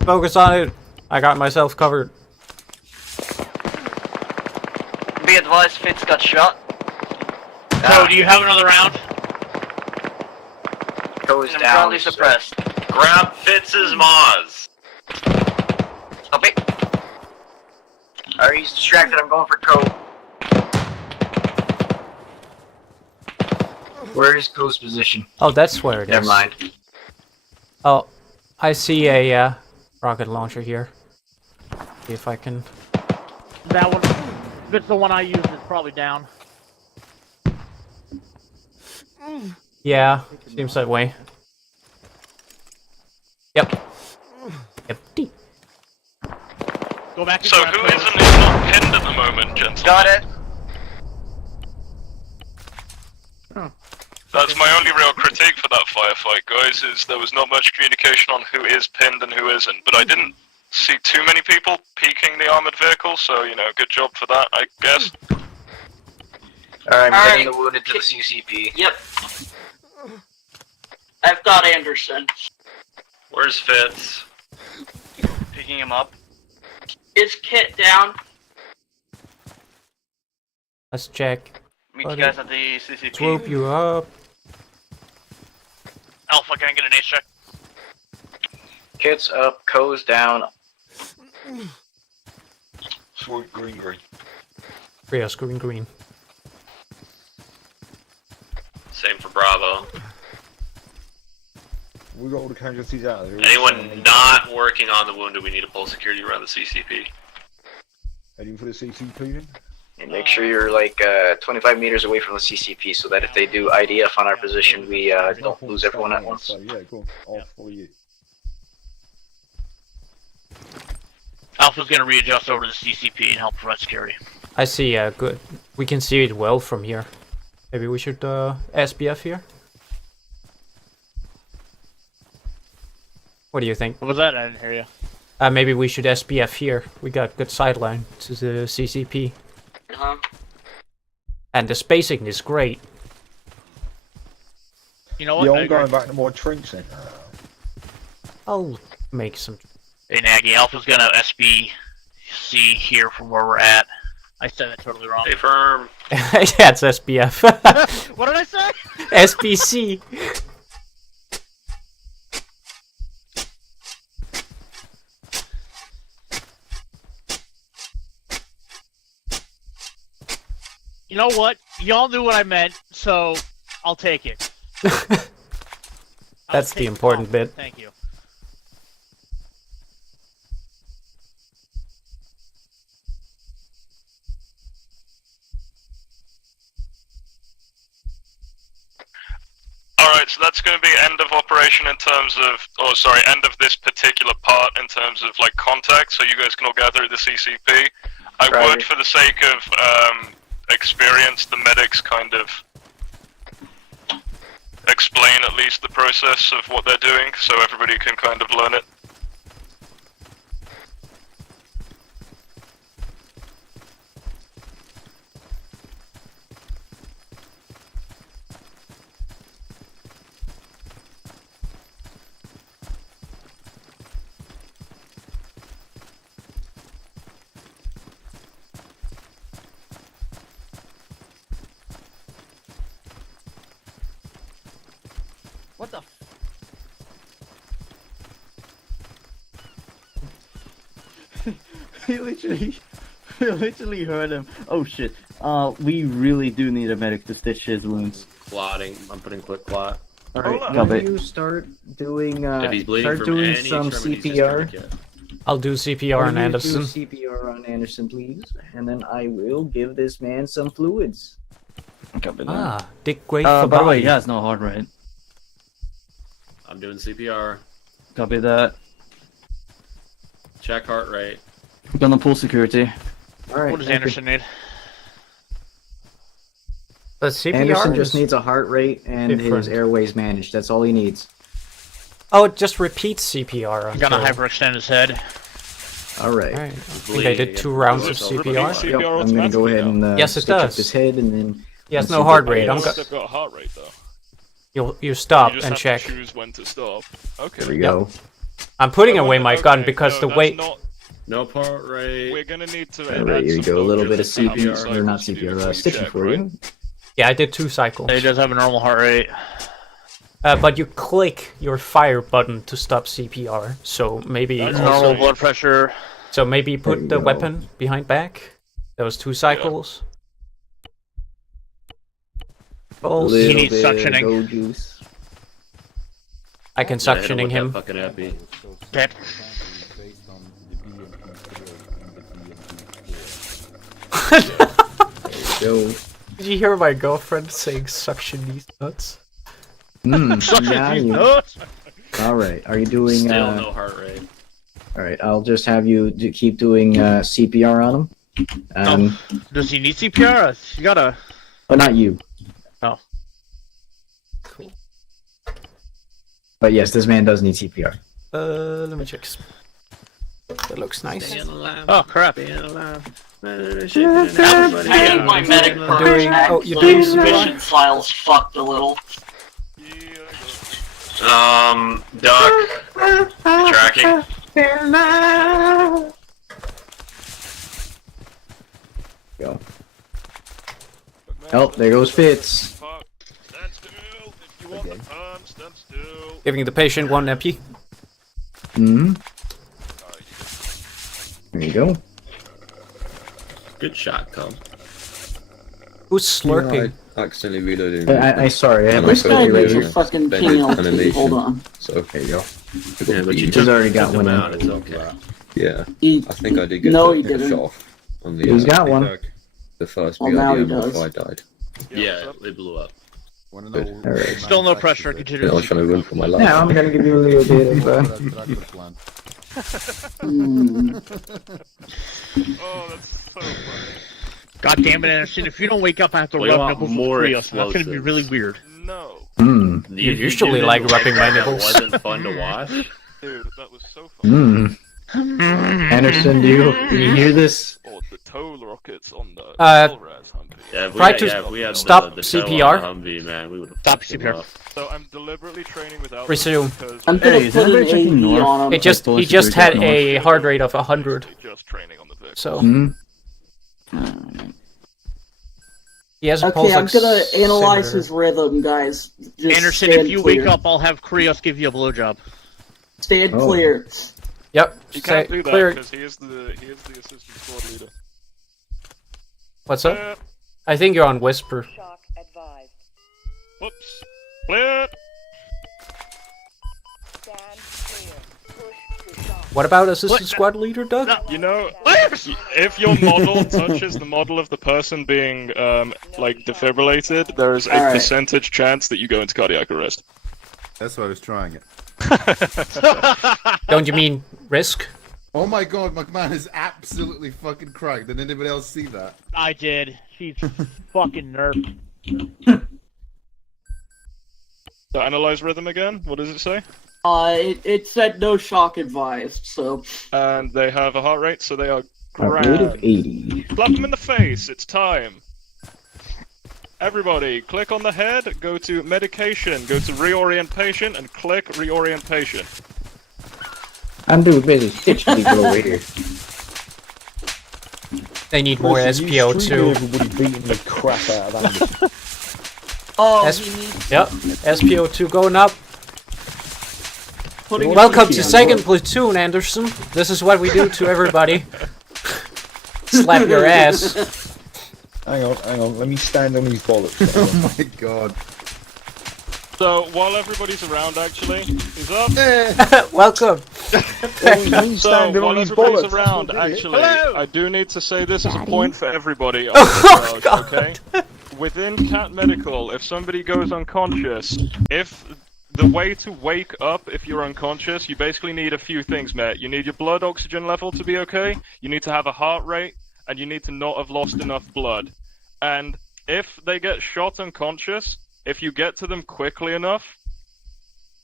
Focus on it. I got myself covered. Be advised, Fitz got shot. So, do you have another round? Goes I'm down. strongly suppressed. Grab Fitz's Moz. Stop it. Alright, he's distracted. I'm going for Code. Where is Code's position? Oh, that's where it is. Never mind. Oh, I see a rocket launcher here. See if I can. That one, if it's the one I used, it's probably down. Yeah, seems that way. Yep. Empty. Go back and So grab who those. isn't is not pinned at the moment, gentlemen? Got it. That's my only real critique for that firefight, guys, is there was not much communication on who is pinned and who isn't. But I didn't see too many people peeking the armored vehicle, so, you know, good job for that, I guess. Alright, I'm All getting right. the wounded to the CCP. Yep. I've got Anderson. Where's Fitz? Picking him up. Is Kit down? Let's check. Meet Buddy. you guys at the CCP. Swoop you up. Alpha, can I get an ace check? Kit's up, Co's down. Swoop green. Krios, green. Same for Bravo. We got all the casualties out of there. Anyone not working on the wounded, we need to pull security around the CCP. Heading for the CCP then? And make sure you're like 25 meters away from the CCP so that if they do IDF on our position, we don't lose everyone at once. So yeah, go on. I'll follow you. Alpha's gonna readjust over to the CCP and help prevent security. I see. Good. We can see it well from here. Maybe we should SBF here? What do you think? What was that? I didn't hear you. Maybe we should SBF here. We got good sideline to the CCP. Uh-huh. And the spacing is great. You know what? Yeah, I I'm going agree. back to my trench then. I'll make some... Hey, Nagy, Alpha's gonna SBC here from where we're at. I said that totally wrong. Stay firm. Yeah, it's SBF. What did I say? SBC. You know what? Y'all knew what I meant, so I'll take it. That's the important bit. Thank you. Alright, so that's going to be end of operation in terms of, oh sorry, end of this particular part in terms of like contact, so you guys can all gather at the CCP. I would, for the sake of experience, the medics kind of explain at least the process of what they're doing, so everybody can kind of learn it. What the? We literally heard him. Oh shit. We really do need a medic to stitch his wounds. Clotting. I'm putting quick clot. Alright, Can you start doing If he's bleeding start from doing any some extremities, just CPR? tourniquet. I'll do CPR on Can you Anderson. do CPR on Anderson, please, and then I will give this man some fluids. Ah, Dick Great By for the way, body. he has no heart rate. I'm doing CPR. Copy that. Check heart rate. I'm gonna pull security. Alright. What does Anderson need? But CPR Anderson is just needs a heart rate and his different. airways managed. That's all he needs. Oh, it just repeats CPR. I'm gonna until- hyperextend his head. Alright. Alright. I think I did 2 rounds of CPR. Yep, I'm gonna go ahead and Yes, it stitch up does. his head and then. He has and no see heart the rate. I'm pulse. They've got a heart rate though. You stop You just and have check. to choose when to stop. Okay. There we go. I'm putting Oh, away my okay, gun because no, the that's weight. not- No heart rate. We're gonna need to. Alright, here you add some go. A little bit of filters to how many CPR, or not cycles to do CPR, before you stitching check, for right? you. Yeah, I did 2 cycles. He does have a normal heart rate. But you click your fire button to stop CPR. So maybe That's also, normal blood pressure. So maybe There put you the go. weapon behind back. That was 2 cycles. A Pulse. little He needs bit of suctioning. go juice. I can Yeah, hit him suctioning with him. that fucking epi. Okay. Go. Did you hear my girlfriend saying suction these nuts? Yeah, you- Alright, are you doing Still no heart rate. Alright, I'll just have you keep doing CPR on him. Does he need CPR? You gotta. But not you. Oh. Cool. But yes, this man does need CPR. Let me check. That looks nice. Oh crap. I think my medic doing- oh, you're the doing mission files fucked a little. Doc. Tracking. Go. Oh, there goes Fitz. Stand still. If you want the perm, stand still. Giving the patient 1 epi. There you go. Good shot, Tom. Who's slurping? I accidentally reloaded. I sorry, I have my This guy needs a right fucking Bended PLT. animation. Hold on. So There you go. Yeah, but you He's took already got them one in. out. It's okay. yeah, He, I think I did get No, the he head didn't. shot off on the. He's got one. The first Well, now he BRDM does. before I died. Yeah, they blew up. Good. Alright. Still no pressure. I Continue. was trying to run for my life. Now I'm gonna give you a little bit of Oh, that's so funny. God damn it, Anderson! If you don't wake up, I have to We rub want nipples with more Krios, and that's gonna be really explosives. weird. No. You usually like rubbing my nipples. That wasn't fun to watch. Dude, that was so fun. Anderson, do you hear this? Oh, the tow rockets on the Hellraz Humvee. Yeah, if we Try had, to yeah, if we had stop the tow on CPR. the Humvee, man, we would have Stop CPR. So I'm deliberately training without Resume. because I'm gonna Hey, is put an anybody checking AV north? on him. He just had a heart rate of 100. just training on the vehicle. So he has a pulse Okay, I'm gonna analyze oximeter. his rhythm, guys. Just Anderson, stand if you clear. wake up, I'll have Krios give you a blowjob. Stand Oh. clear. Yep. You Say, can't do that clear. because he is the assistant squad leader. What's up? I think you're on whisper. Whoops. Clear. What about assistant squad leader, Doug? You know, if your model touches the model of the person being like defibrillated, there is a All right. percentage chance that you go into cardiac arrest. That's why I was trying it. Don't you mean risk? Oh my god, McMahon is absolutely fucking cracked. Did anybody else see that? I did. She's fucking nerfed. So analyze rhythm again. What does it say? It said no shock advised, so. And they have a heart rate, so they are A rate of grand. 80. Slap them in the face. It's time. Everybody, click on the head, go to medication, go to reorient patient, and click reorient patient. I'm doing business. Stitch me go over here. They need more Listen, you streaming SPO2. Everybody beating the crap out of Anderson. Oh, S- he needs. Yep. SPO2 going up. Putting Welcome it to on. 2nd Platoon, Anderson. This is what we do to everybody. Slap your ass. Hang on. Let me stand on his bollocks. Oh my god. So, while everybody's around, actually, he's up. Welcome. He's So, standing while on his everybody's bollocks. around, That's what did it. actually, I do need to say this as a point for everybody. Oh, God. Okay? Within Cat Medical, if somebody goes unconscious, if the way to wake up if you're unconscious, you basically need a few things met. You need your blood oxygen level to be okay, you need to have a heart rate, and you need to not have lost enough blood. And if they get shot unconscious, if you get to them quickly enough,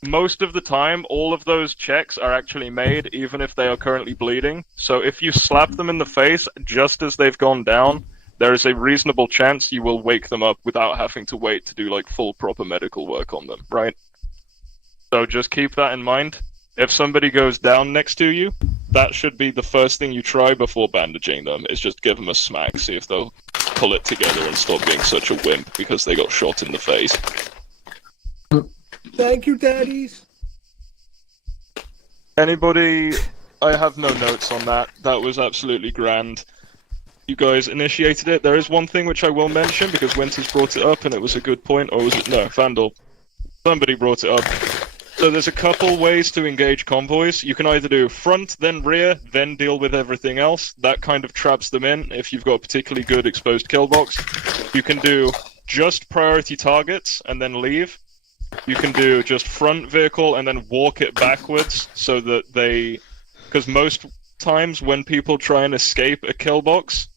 most of the time, all of those checks are actually made, even if they are currently bleeding. So if you slap them in the face just as they've gone down, there is a reasonable chance you will wake them up without having to wait to do like full proper medical work on them, right? So just keep that in mind. If somebody goes down next to you, that should be the first thing you try before bandaging them, is just give them a smack, see if they'll pull it together and stop being such a wimp because they got shot in the face. Thank you, daddies. Anybody? I have no notes on that. That was absolutely grand. You guys initiated it. There is one thing which I will mention because Winters brought it up and it was a good point, or was it? No, Vandal. Somebody brought it up. So there's a couple ways to engage convoys. You can either do front, then rear, then deal with everything else. That kind of traps them in if you've got a particularly good exposed kill box. You can do just priority targets and then leave. You can do just front vehicle and then walk it backwards so that they... Because most times when people try and escape a kill box,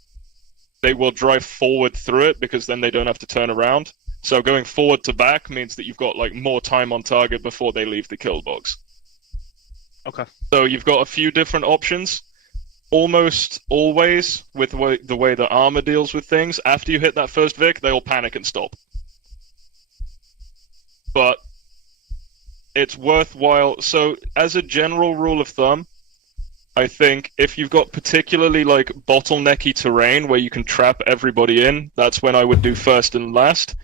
they will drive forward through it because then they don't have to turn around. So going forward to back means that you've got like more time on target before they leave the kill box. Okay. So you've got a few different options. Almost always, with the way that Arma deals with things, after you hit that first Vic, they all panic and stop. But it's worthwhile. So as a general rule of thumb, I think if you've got particularly like bottlenecky terrain where you can trap everybody in, that's when I would do first and last.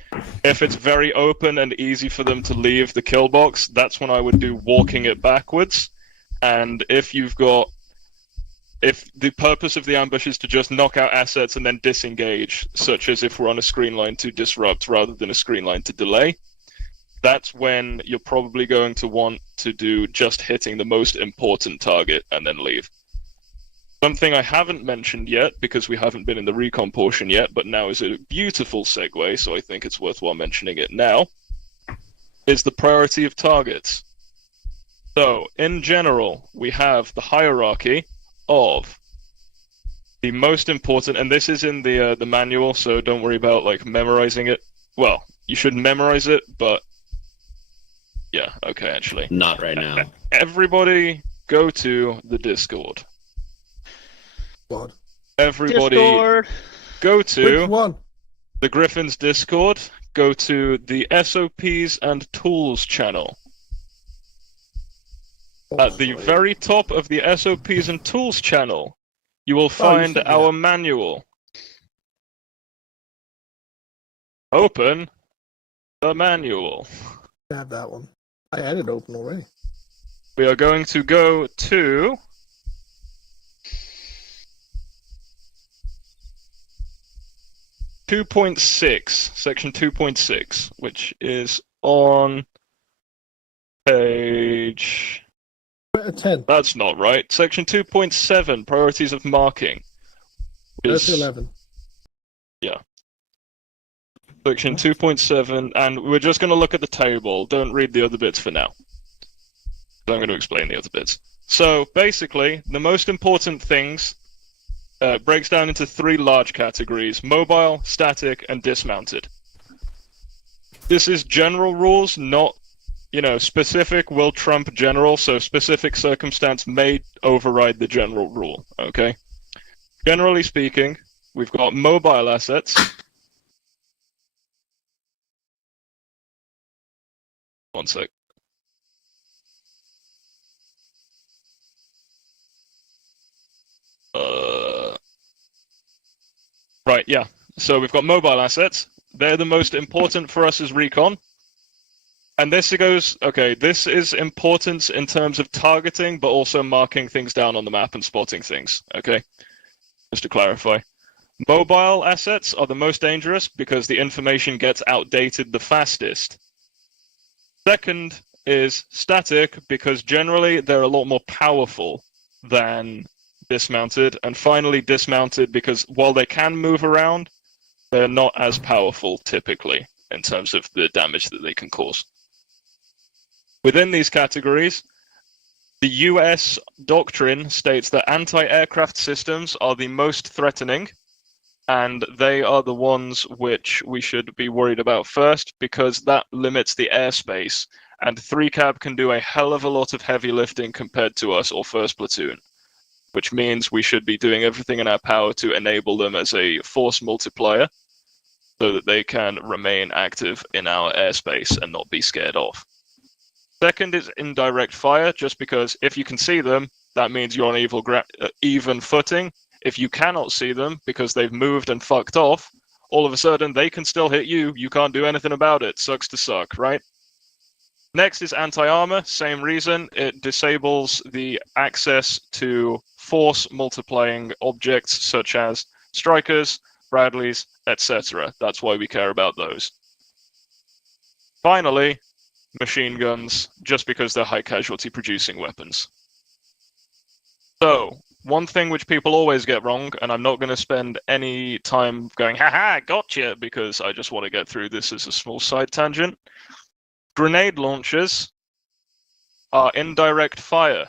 If it's very open and easy for them to leave the kill box, that's when I would do walking it backwards. And if the purpose of the ambush is to just knock out assets and then disengage, such as if we're on a screen line to disrupt rather than a screen line to delay, that's when you're probably going to want to do just hitting the most important target and then leave. Something I haven't mentioned yet, because we haven't been in the recon portion yet, but now is a beautiful segue, so I think it's worthwhile mentioning it now, is the priority of targets. So, in general, we have the hierarchy of The most important, and this is in the manual, so don't worry about like memorizing it. Well, you should memorize it, but yeah, okay, actually. Not right now. Everybody go to the Discord. What? Everybody Discord. go to Which one? the Griffin's Discord. Go to the SOPs and Tools channel. At the very top of the SOPs and Tools channel, you will find our manual. Open the manual. I have that one. I had it open already. We are going to go to section 2.6, which is on page 10. That's not right. Section 2.7, priorities of marking. That's 11. Yeah. Section 2.7, and we're just going to look at the table. Don't read the other bits for now. I'm going to explain the other bits. So, basically, the most important things breaks down into 3 large categories: mobile, static, and dismounted. This is general rules, not, specific will trump general, so specific circumstance may override the general rule, okay? Generally speaking, we've got mobile assets. One sec. Right, yeah. So we've got mobile assets. They're the most important for us as recon. And this is importance in terms of targeting, but also marking things down on the map and spotting things, okay? Just to clarify. Mobile assets are the most dangerous because the information gets outdated the fastest. Second is static because generally they're a lot more powerful than dismounted. And finally, dismounted because while they can move around, they're not as powerful typically in terms of the damage that they can cause. Within these categories, the US doctrine states that anti-aircraft systems are the most threatening, and they are the ones which we should be worried about first because that limits the airspace, and 3-Cab can do a hell of a lot of heavy lifting compared to us or 1st Platoon, which means we should be doing everything in our power to enable them as a force multiplier so that they can remain active in our airspace and not be scared off. Second is indirect fire, just because if you can see them, that means you're on even footing. If you cannot see them because they've moved and fucked off, all of a sudden they can still hit you. You can't do anything about it. Sucks to suck, right? Next is anti-armor. Same reason. It disables the access to force multiplying objects such as strikers, Bradleys, etc. That's why we care about those. Finally, machine guns, just because they're high casualty producing weapons. So, one thing which people always get wrong, and I'm not going to spend any time going, haha, gotcha, because I just want to get through this as a small side tangent. Grenade launchers are indirect fire.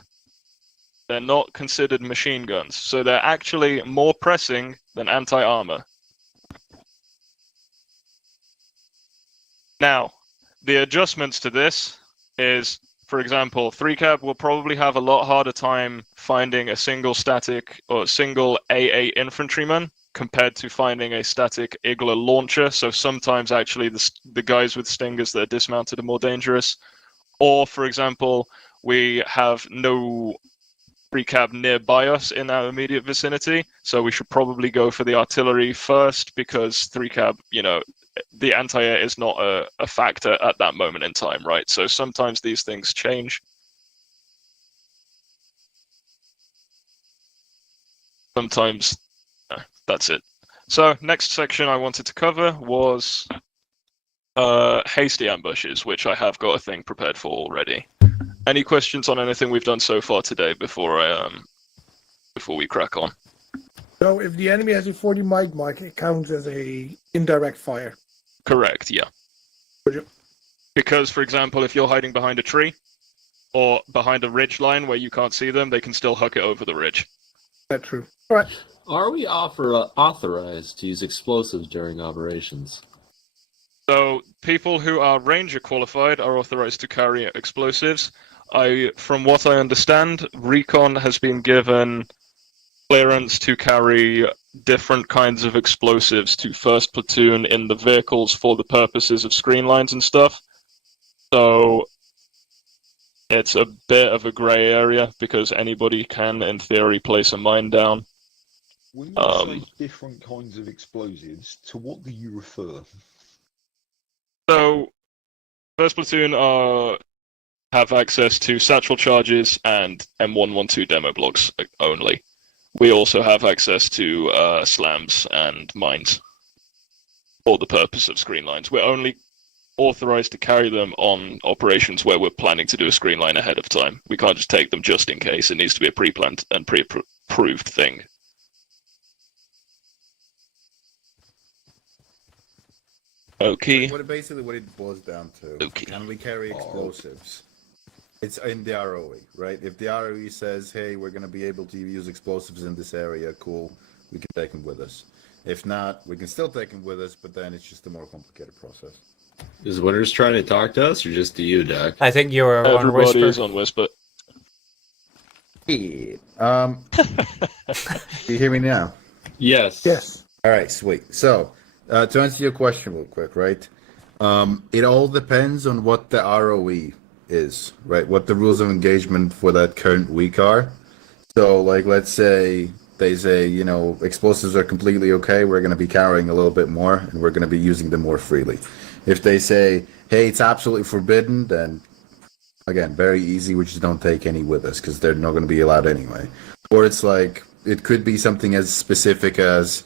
They're not considered machine guns, so they're actually more pressing than anti-armor. Now, the adjustments to this is, for example, 3-Cab will probably have a lot harder time finding a single static or single AA infantryman compared to finding a static Igla launcher. So sometimes actually the guys with stingers that are dismounted are more dangerous. Or, for example, we have no 3-Cab nearby us in our immediate vicinity, so we should probably go for the artillery first because 3-Cab, the anti-air is not a factor at that moment in time, right? So sometimes these things change. Sometimes, that's it. So next section I wanted to cover was hasty ambushes, which I have got a thing prepared for already. Any questions on anything we've done so far today before we crack on? So if the enemy has a 40 mic mark, it counts as a indirect fire. Correct, yeah. Because, for example, if you're hiding behind a tree or behind a ridge line where you can't see them, they can still huck it over the ridge. That's true. All right. Are we authorized to use explosives during operations? So, people who are Ranger qualified are authorized to carry explosives. From what I understand, Recon has been given clearance to carry different kinds of explosives to 1st Platoon in the vehicles for the purposes of screen lines and stuff. So, it's a bit of a grey area, because anybody can, in theory, place a mine down. When you say different kinds of explosives, to what do you refer? So, 1st Platoon have access to satchel charges and M112 demo blocks only. We also have access to slams and mines for the purpose of screen lines. We're only authorized to carry them on operations where we're planning to do a screen line ahead of time. We can't just take them just in case. It needs to be a pre-planned and pre-approved thing. Okay. Basically, what it boils down to, can we carry explosives? It's in the ROE, right? If the ROE says, hey, we're going to be able to use explosives in this area, cool, we can take them with us. If not, we can still take them with us, but then it's just a more complicated process. Is Winters trying to talk to us, or just to you, Doc? I think you're on Whisper. Everybody is on Whisper. Yeah. Do you hear me now? Yes. Yes. All right, sweet. So, to answer your question real quick, right? It all depends on what the ROE is, right? What the rules of engagement for that current week are. So, like, let's say they say, you know, explosives are completely okay, we're going to be carrying a little bit more, and we're going to be using them more freely. If they say, hey, it's absolutely forbidden, then, again, very easy, we just don't take any with us, because they're not going to be allowed anyway. Or it's like, it could be something as specific as,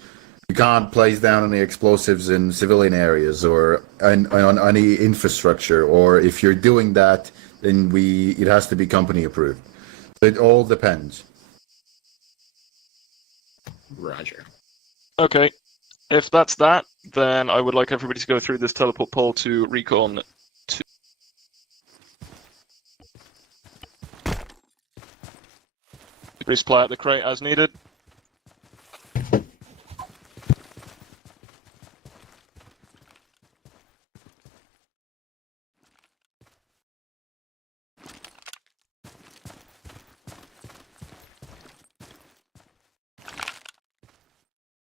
you can't place down any explosives in civilian areas or on any infrastructure, or if you're doing that, then it has to be company approved. So it all depends. Roger. Okay. If that's that, then I would like everybody to go through this teleport poll to Recon 2. Resupply at the crate as needed.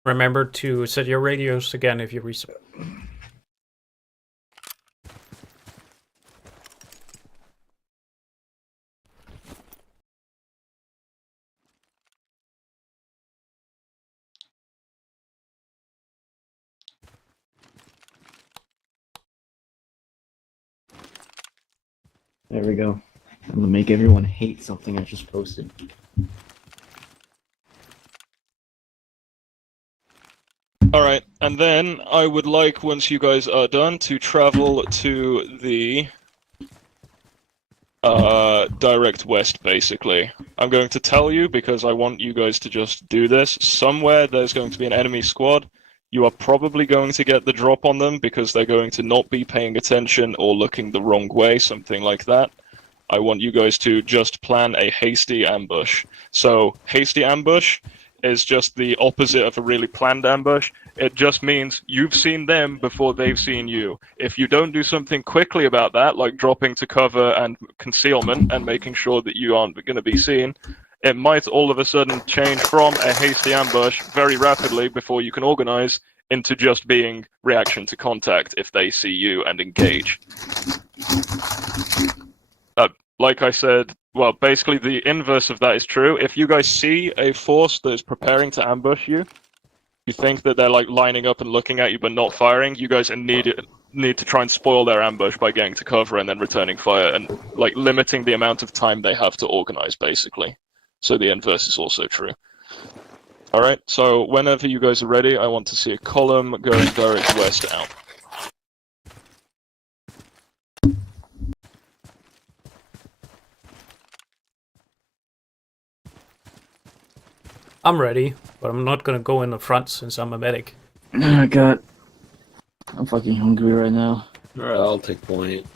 Remember to set your radios again if you reset. There we go. I'm gonna make everyone hate something I just posted. Alright, and then I would like, once you guys are done, to travel to the direct west, basically. I'm going to tell you, because I want you guys to just do this. Somewhere there's going to be an enemy squad. You are probably going to get the drop on them, because they're going to not be paying attention or looking the wrong way, something like that. I want you guys to just plan a hasty ambush. So, hasty ambush is just the opposite of a really planned ambush. It just means you've seen them before they've seen you. If you don't do something quickly about that, like dropping to cover and concealment and making sure that you aren't going to be seen, it might all of a sudden change from a hasty ambush very rapidly before you can organize into just being reaction to contact if they see you and engage. Like I said, well, basically the inverse of that is true. If you guys see a force that is preparing to ambush you, you think that they're like lining up and looking at you but not firing, you guys need to try and spoil their ambush by getting to cover and then returning fire and like limiting the amount of time they have to organize, basically. So the inverse is also true. Alright, so whenever you guys are ready, I want to see a column going direct west out. I'm ready, but I'm not gonna go in the front since I'm a medic. Oh god. I'm fucking hungry right now. Alright, I'll take point.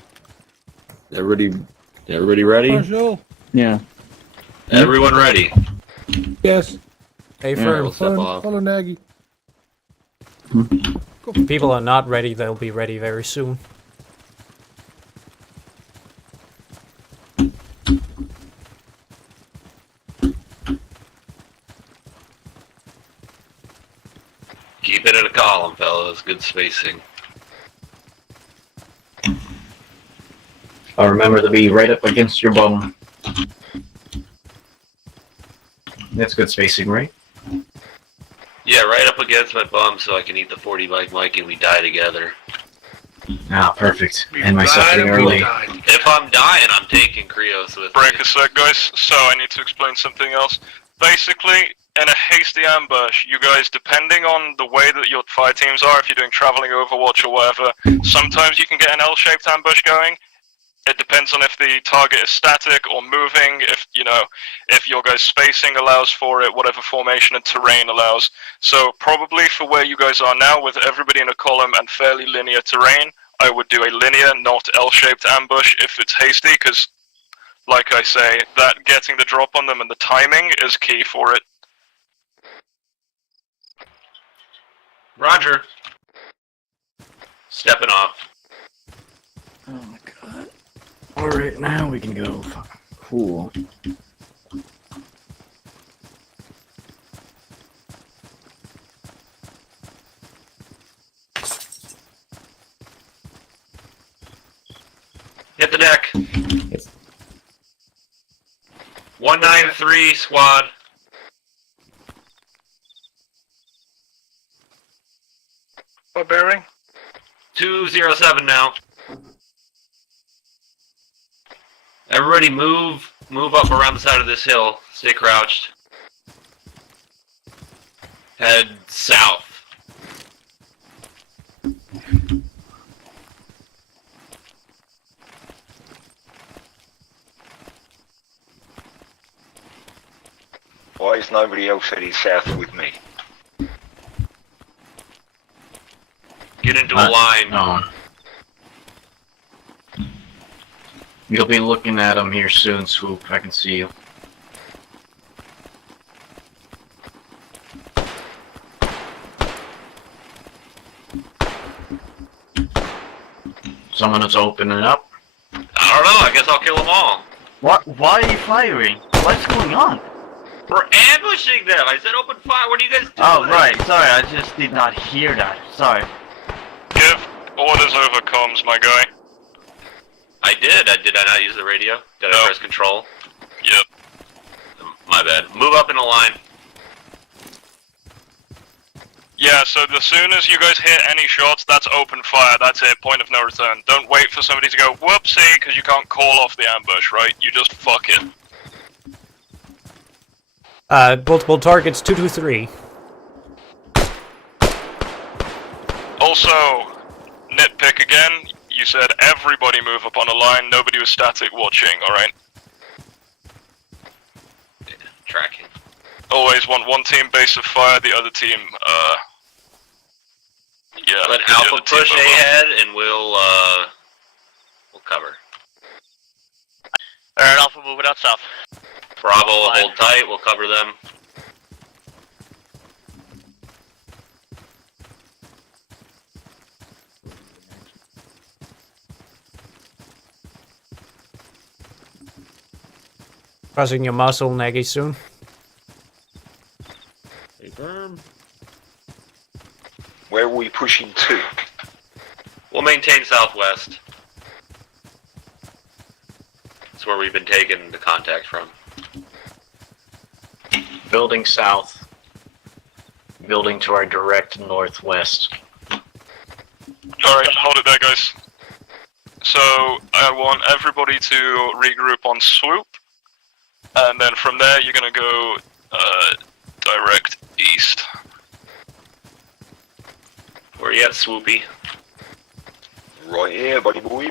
Everybody ready? Marshall? Yeah. Everyone ready? Yes. Hey, Yeah, firm. we'll step Follow, off. follow Nagy. If people are not ready, they'll be ready very soon. Keep it in a column, fellas. Good spacing. I'll remember to be right up against your bum. That's good spacing, right? Yeah, right up against my bum so I can eat the 40 bike mic and we die together. Ah, perfect. And my suffering early. If I'm dying, I'm taking Krios with me. Break a sec, guys. So I need to explain something else. Basically, in a hasty ambush, you guys, depending on the way that your fire teams are, if you're doing traveling Overwatch or whatever, sometimes you can get an L-shaped ambush going. It depends on if the target is static or moving, if your guys' spacing allows for it, whatever formation and terrain allows. So probably for where you guys are now, with everybody in a column and fairly linear terrain, I would do a linear, not L-shaped ambush if it's hasty, because, like I say, that getting the drop on them and the timing is key for it. Roger. Stepping off. Oh my god. Alright, now we can go. Cool. Hit the deck. 193 squad. What bearing? 207 now. Everybody move up around the side of this hill. Stay crouched. Head south. Why is nobody else heading south with me? Get into a line. No. You'll be looking at them here soon, Swoop. I can see you. Someone is opening up. I don't know. I guess I'll kill them all. What? Why are you firing? What's going on? We're ambushing them. I said open fire. What are you guys doing? Oh, right. Sorry, I just did not hear that. Sorry. Give orders over comms, my guy. I did. Did I not use the radio? Did I press control? Yep. My bad. Move up in a line. Yeah, so as soon as you guys hit any shots, that's open fire. That's it. Point of no return. Don't wait for somebody to go whoopsie, because you can't call off the ambush, right? You just fuck it. Multiple targets, 223. Also, nitpick again. You said everybody move up on a line. Nobody was static watching. All right. Yeah, tracking. Always want one team base of fire, the other team. Yeah. Let the Alpha other team push move up. ahead, and we'll cover. Alright, Alpha, moving out south. Bravo, hold tight. We'll cover them. Crossing your muscle, Nagy, soon. Hey, firm. Where are we pushing to? We'll maintain southwest. That's where we've been taking the contact from. Building south. Building to our direct northwest. Alright, hold it there, guys. So, I want everybody to regroup on swoop. And then from there, you're gonna go direct east. Where you at, Swoopy? Right here, buddy boy.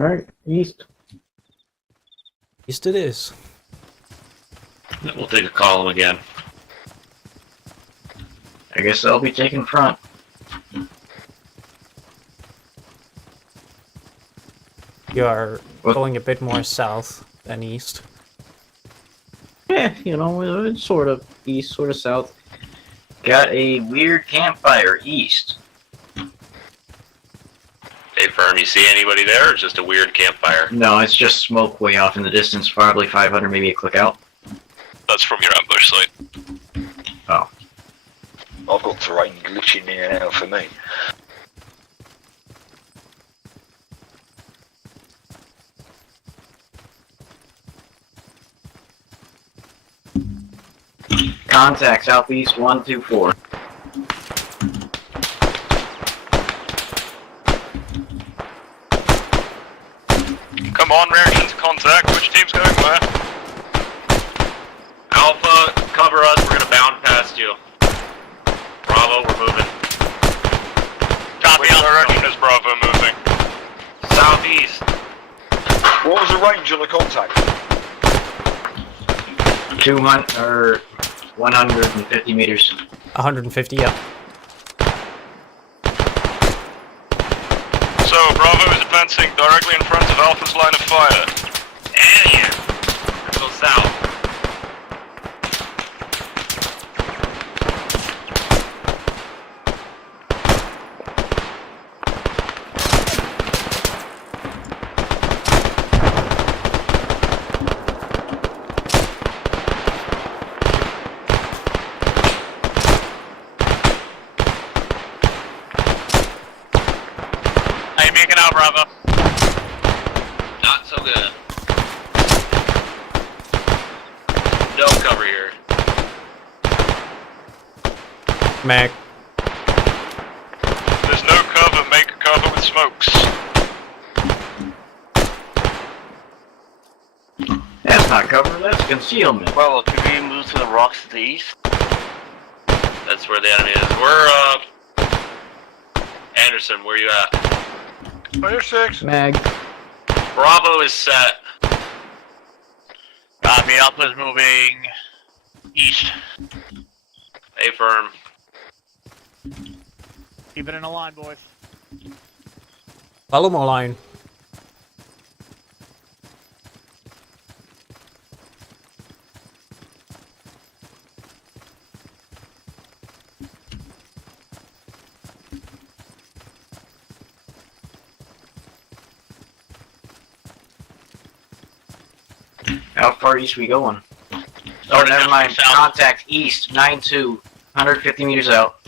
Alright, east. East it is. Then we'll take a column again. I guess I'll be taking front. You are going a bit more south than east. Yeah, you know, it's sort of east, sort of south. Got a weird campfire east. Hey, firm, you see anybody there, or just a weird campfire? No, it's just smoke way off in the distance, probably 500, maybe a click out. That's from your ambush site. Oh. I've got terrain glitching in and out for me. Contact southeast 124. Come on, reaction to contact. Which team's going where? Alpha, cover us. We're gonna bound past you. Bravo, we're moving. Copy. Which direction is Bravo moving? Southeast. What was the range on the contact? 200 or 150 meters. 150, yeah. So, Bravo is advancing directly in front of Alpha's line of fire. Hell yeah. Go south. How you making out, Bravo? Not so good. No cover here. Mag. There's no cover. Make cover with smokes. That's not cover, that's concealment. Well, could we move to the rocks to the east? That's where the enemy is. We're, Anderson, where you at? Fire 6. Mag. Bravo is set. Copy, Alpha's moving east. A firm. Keep it in a line, boys. Follow my line. How far east we going? Oh, never mind. Contact east, 9-2, 150 meters out.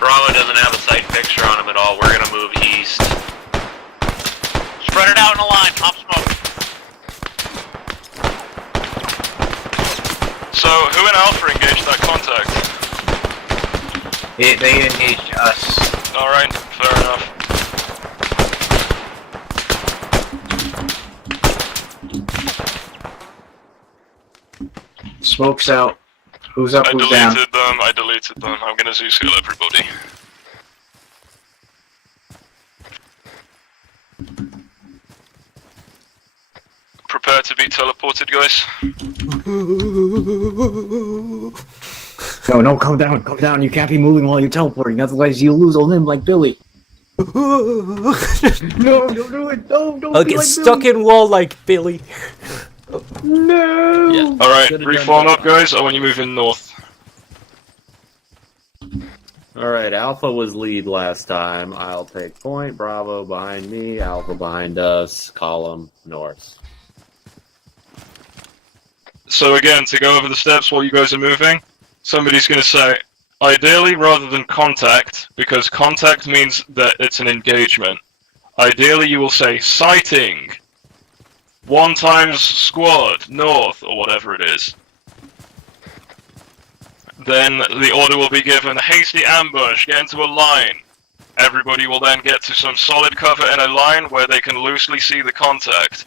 Bravo doesn't have a sight picture on him at all. We're gonna move east. Spread it out in a line, pop smoke. So, who in Alpha engaged that contact? They engaged us. Alright, fair enough. Smoke's out. Who's up, who's down? I deleted them. I'm gonna Zeus heal everybody. Prepare to be teleported, guys. No, calm down. You can't be moving while you're teleporting, otherwise you'll lose a limb like Billy. No, don't do it. No, don't I'll be get like stuck Billy. in wall like Billy. No. Yeah. Alright, reform up, guys. I want you moving north. Alright, Alpha was lead last time. I'll take point. Bravo behind me. Alpha behind us. Column north. So again, to go over the steps while you guys are moving, somebody's going to say, ideally rather than contact, because contact means that it's an engagement. Ideally you will say sighting, 1 times squad, north, or whatever it is. Then the order will be given, hasty ambush, get into a line. Everybody will then get to some solid cover in a line where they can loosely see the contact.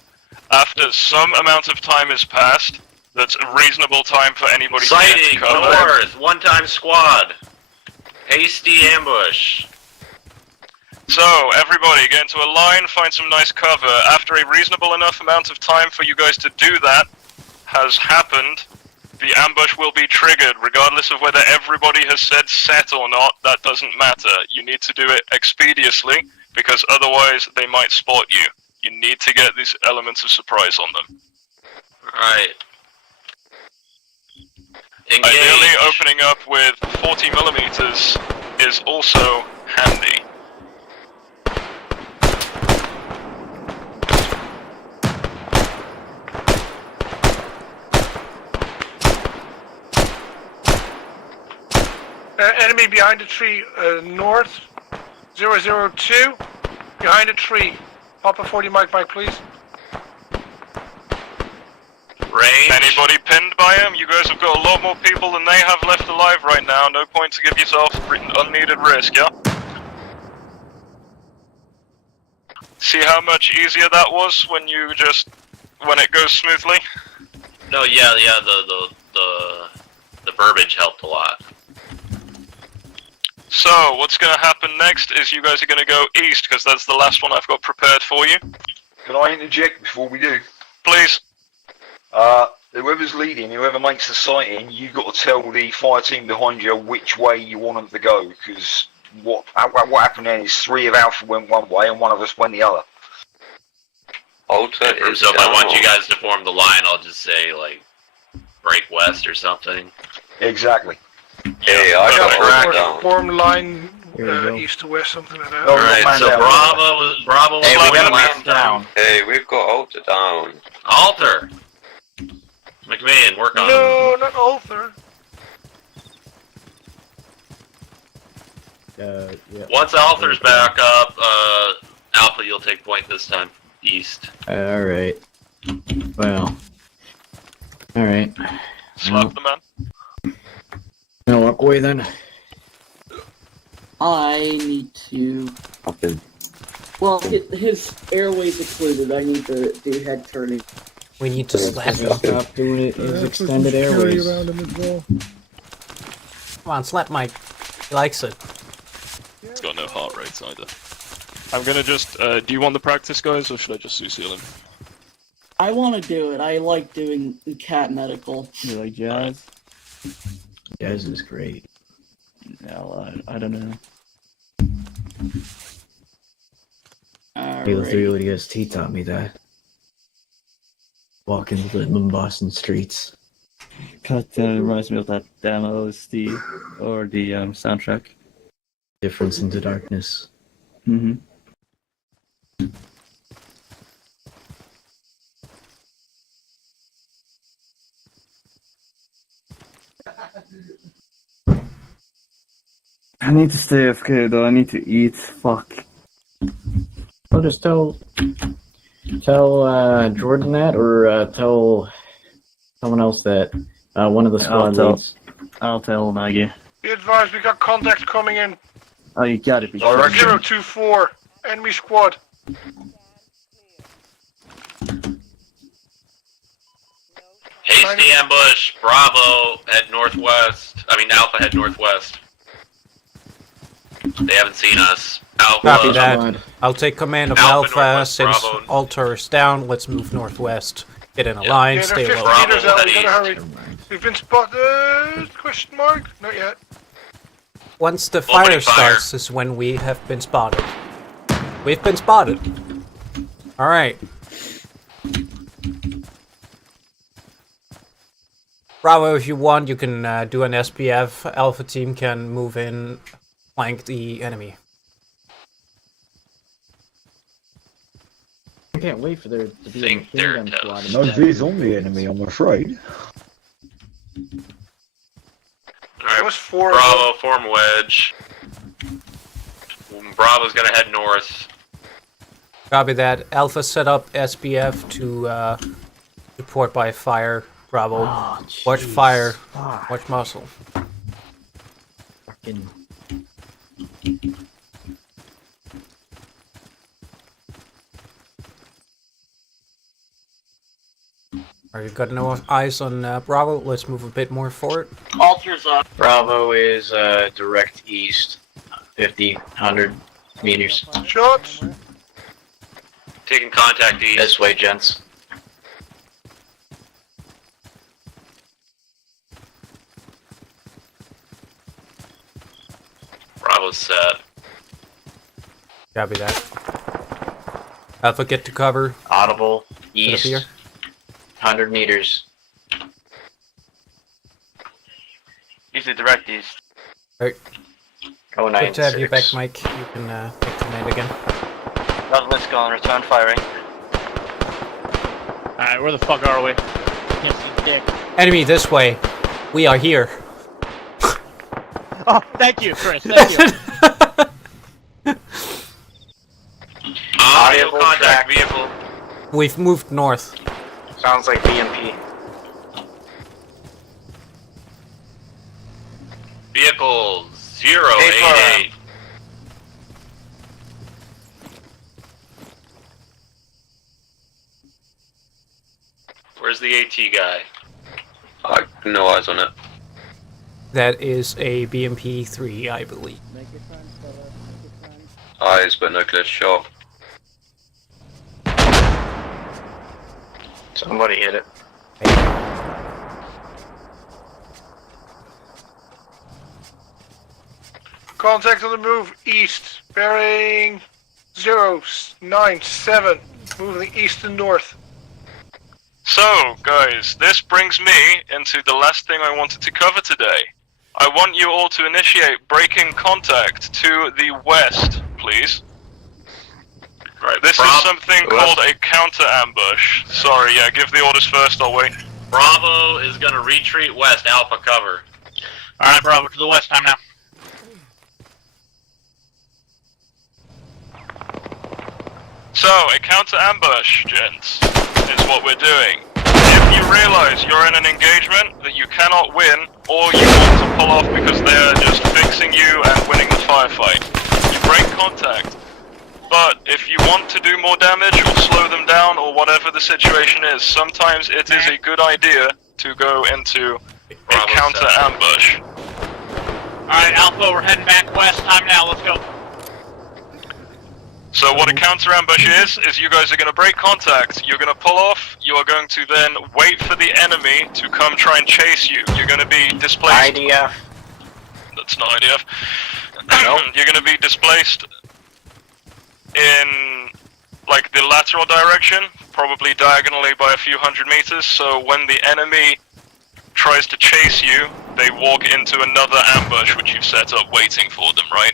After some amount of time has passed, that's a reasonable time for anybody to get Sighting, to cover. north, 1 time squad. Hasty ambush. So, everybody, get into a line, find some nice cover. After a reasonable enough amount of time for you guys to do that has happened, the ambush will be triggered, regardless of whether everybody has said set or not. That doesn't matter. You need to do it expeditiously, because otherwise they might spot you. You need to get these elements of surprise on them. Alright. Ideally, opening up with 40mm is also handy. Enemy behind the tree, north, 002, behind the tree. Pop a 40 mic, please. Range. Anybody pinned by him? You guys have got a lot more people than they have left alive right now. No point to give yourself unneeded risk, yeah? See how much easier that was when it goes smoothly? No, yeah, the verbiage helped a lot. So, what's going to happen next is you guys are going to go east, because that's the last one I've got prepared for you. Can I interject before we do? Please. Whoever's leading, whoever makes the sighting, you've got to tell the fire team behind you which way you want them to go, because what happened then is 3 of Alpha went one way and 1 of us went the other. Alter is So if I want you down. guys to form the line, I'll just say, like, break west or something. Exactly. Hey, I got Alter down. Form line There you go. east to west, something like that. Alright, so Bravo was Hey, we got a man last down. time. Hey, we've got Alter down. Alter! McMahon, work on No, not Alter. Yeah. Once Alter's back up, Alpha, you'll take point this time. East. Alright. Well. Alright. Slap the man. I'll walk away then. I need to. Okay. Well, his airway's occluded. I need to do head turning. We need to slap him. Stop doing it. His extended airways. Around him as well. Come on, slap Mike. He likes it. It's got no heart rates either. I'm gonna just, do you want the practice, guys, or should I just seal him? I want to do it. I like doing cat medical. You like jazz? Jazz is great. No, I don't know. Halo 3 ODST taught me that. Walking the Boston streets. That reminds me of that demo OST or the soundtrack. Difference into darkness. Mm-hmm. I need to stay AFK though, I need to eat, fuck. Well, just tell Jordan that, or tell someone else that, one of the squad leads. I'll tell Maggie. Be advised, we got contact coming in. Oh, you gotta be Direction kidding. 024, enemy squad. Hasty ambush, Bravo, head northwest. Alpha, head northwest. They haven't seen us. Alpha. Copy that. I'll take command of Alpha, Alpha, northwest, since Bravo. Alter is down. Let's move northwest. Get in a line, Yeah, stay they're 50 low. meters out, we gotta hurry. We've been spotted, question mark? Not yet. Once the Opening fire fire. starts is when we have been spotted. We've been spotted. Alright. Bravo, if you want, you can do an SPF. Alpha team can move in, flank the enemy. I can't wait for there to be a machine gun squad. No viz on the enemy, I'm afraid. Alright, four Bravo, form wedge. Bravo's gonna head north. Copy that. Alpha set up SPF to support by fire. Bravo. Watch fire. Watch muscle. Fucking. Are you got no eyes on Bravo? Let's move a bit more forward. Alter's up. Bravo is direct east, 50, 100. meters. Shots. Taking contact east. This way, gents. Bravo set. Copy that. Alpha, get to cover. Audible, Set up east, here. 100 meters. Easy, direct east. Alright. Go Good to have you 9-6. back, Mike. You can take command again. Let's go and return firing. Alright, where the fuck are we? Can't see dick. Enemy this way. We are here. Oh, thank you, Chris. Thank you. Audio contact vehicle. We've moved north. Sounds like BMP. Vehicle 088. Where's the AT guy? I no eyes on it. That is a BMP-3, I believe. Eyes, but no clear shot. Somebody hit it. Contact on the move east, bearing 097, moving east and north. So, guys, this brings me into the last thing I wanted to cover today. I want you all to initiate breaking contact to the west, please. Right, This is something called a counter ambush. Sorry, yeah, give the orders first, I'll wait. Bravo is gonna retreat west, Alpha cover. Alright, Bravo, to the west, time now. So, a counter ambush, gents, is what we're doing. If you realize you're in an engagement that you cannot win, or you want to pull off because they're just fixing you and winning the firefight, you break contact. But if you want to do more damage or slow them down or whatever the situation is, sometimes it is a good idea to go into a counter ambush. Alright, Alpha, we're heading back west, time now, let's go. So what a counter ambush is you guys are going to break contact, you're going to pull off, you are going to then wait for the enemy to come try and chase you. You're going to be displaced. IDF. That's not IDF. Nope. You're going to be displaced in like the lateral direction, probably diagonally by a few hundred meters, so when the enemy tries to chase you, they walk into another ambush which you've set up waiting for them, right?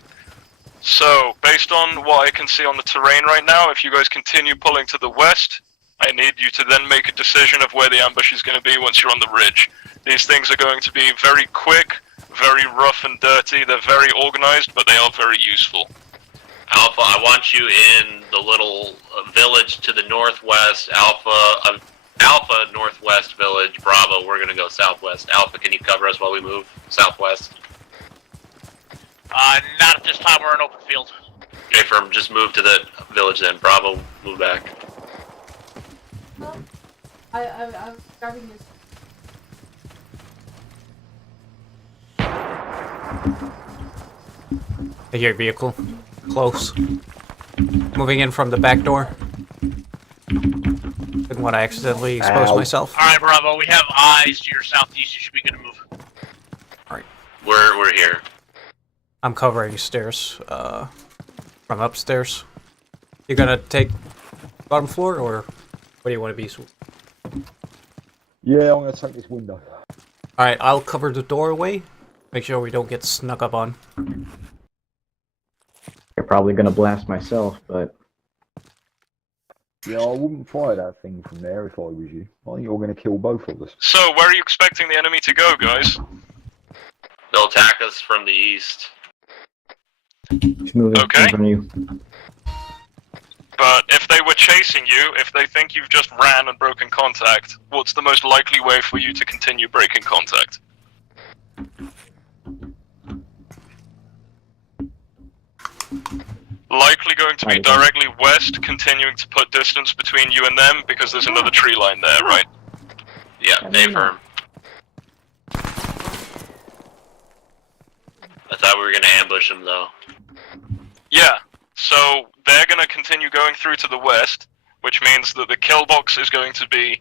So, based on what I can see on the terrain right now, if you guys continue pulling to the west, I need you to then make a decision of where the ambush is going to be once you're on the ridge. These things are going to be very quick, very rough and dirty, they're very organized, but they are very useful. Alpha, I want you in the little village to the northwest. Alpha northwest village. Bravo, we're gonna go southwest. Alpha, can you cover us while we move southwest? Not at this time, we're in open field. Okay, firm, just move to the village then. Bravo, move back. I'm grabbing this. I hear vehicle. Close. Moving in from the back door. Didn't want to accidentally expose myself. Alright, Bravo, we have eyes to your southeast, you should be good to move. Alright. We're here. I'm covering stairs, from upstairs. You gonna take bottom floor, or what do you want to be? Yeah, I'm gonna take this window. Alright, I'll cover the doorway. Make sure we don't get snuck up on. You're probably gonna blast myself, but... Yeah, I wouldn't fire that thing from there if I was you. I think you're gonna kill both of us. So, where are you expecting the enemy to go, guys? They'll attack us from the east. Okay. From you. But if they were chasing you, if they think you've just ran and broken contact, what's the most likely way for you to continue breaking contact? Likely going to be directly west, continuing to put distance between you and them, because there's another tree line there, right? Yeah, they firm. I thought we were gonna ambush them though. Yeah, So they're going to continue going through to the west, which means that the kill box is going to be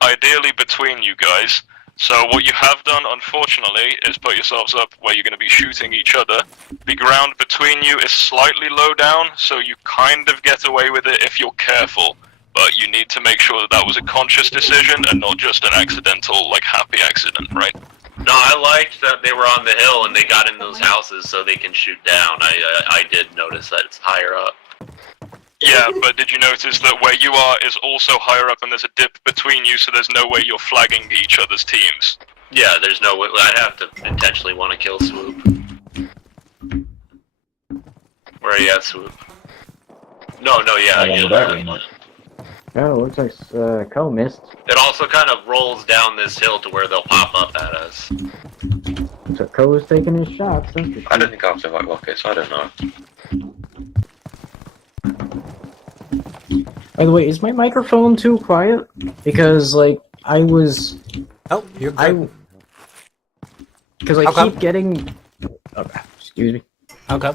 ideally between you guys. So what you have done, unfortunately, is put yourselves up where you're going to be shooting each other. The ground between you is slightly low down, so you kind of get away with it if you're careful. But you need to make sure that that was a conscious decision and not just an accidental, like, happy accident, right? No, I liked that they were on the hill and they got in those houses so they can shoot down. I did notice that it's higher up. Yeah, but did you notice that where you are is also higher up and there's a dip between you, so there's no way you're flagging each other's teams? Yeah, there's no way. I'd have to intentionally want to kill Swoop. Where are you at, Swoop? No, yeah. Oh, looks like Co missed. It also kind of rolls down this hill to where they'll pop up at us. So Co is taking his shots. I don't think I have to like rockets, I don't know. By the way, is my microphone too quiet? Because, like, I was... Oh, you're good. Because I keep getting... Okay, excuse me. Okay.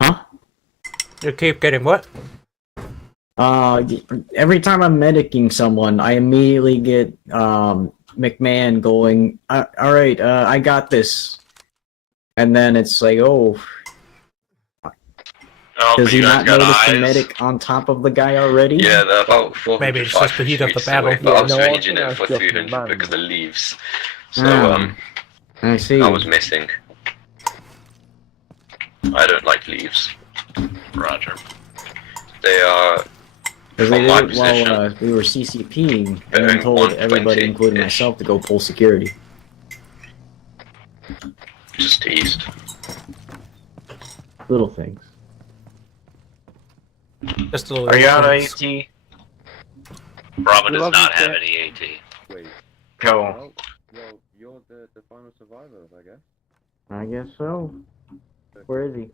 Huh? You keep getting what? Every time I'm medicing someone, I immediately get, McMahon going, alright, I got this. And then it's like, oh... Does he not notice the medic on top of the guy already? Yeah, they're about 400. Maybe it's just the heat of the battle. But I was ranging it for 300 because of leaves. So, I see. I was missing. I don't like leaves. Roger. They are... Because they from my did it while position, we were CCPing, and they're then in told everybody, 120-ish. including myself, to go pull security. Just teased. Little things. Just a little. Are you out of AT? Bravo does not have any AT. Wait. Go. Well, you're the final survivors, I guess. I guess so. Where is he?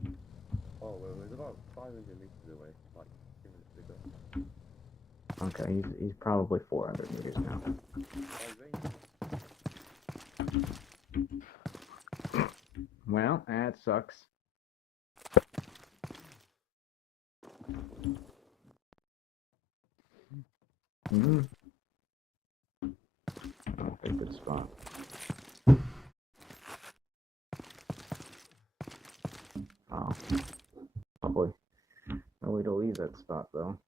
Oh, well, it's about 500 meters away, like 2 minutes ago. Okay, he's probably 400 meters now. Well, that sucks. Oh, a good spot. Oh, probably no way to leave that spot though.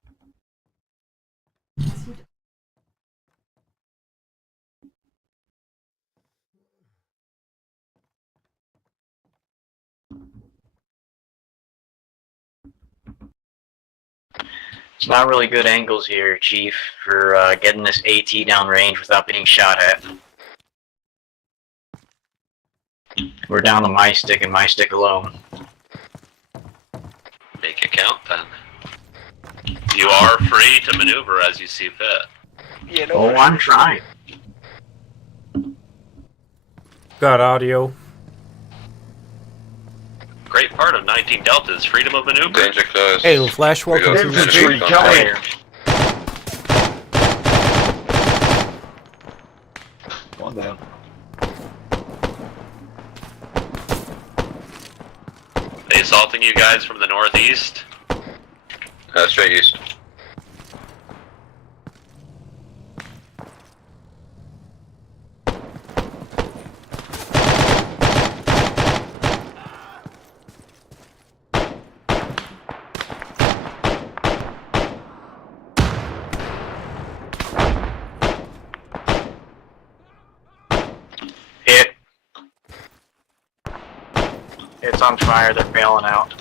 It's not really good angles here, Chief, for getting this AT downrange without being shot at. We're down to my stick and my stick alone. Make it count then. You are free to maneuver as you see fit. Yeah, no. Oh, I'm trying. Got audio. Great part of 19 Delta is freedom of maneuver. Danger close. Hey, Flash, welcome to the stream. Come here. One down. They assaulting you guys from the northeast? Straight east. Hit. It's on fire, they're bailing out.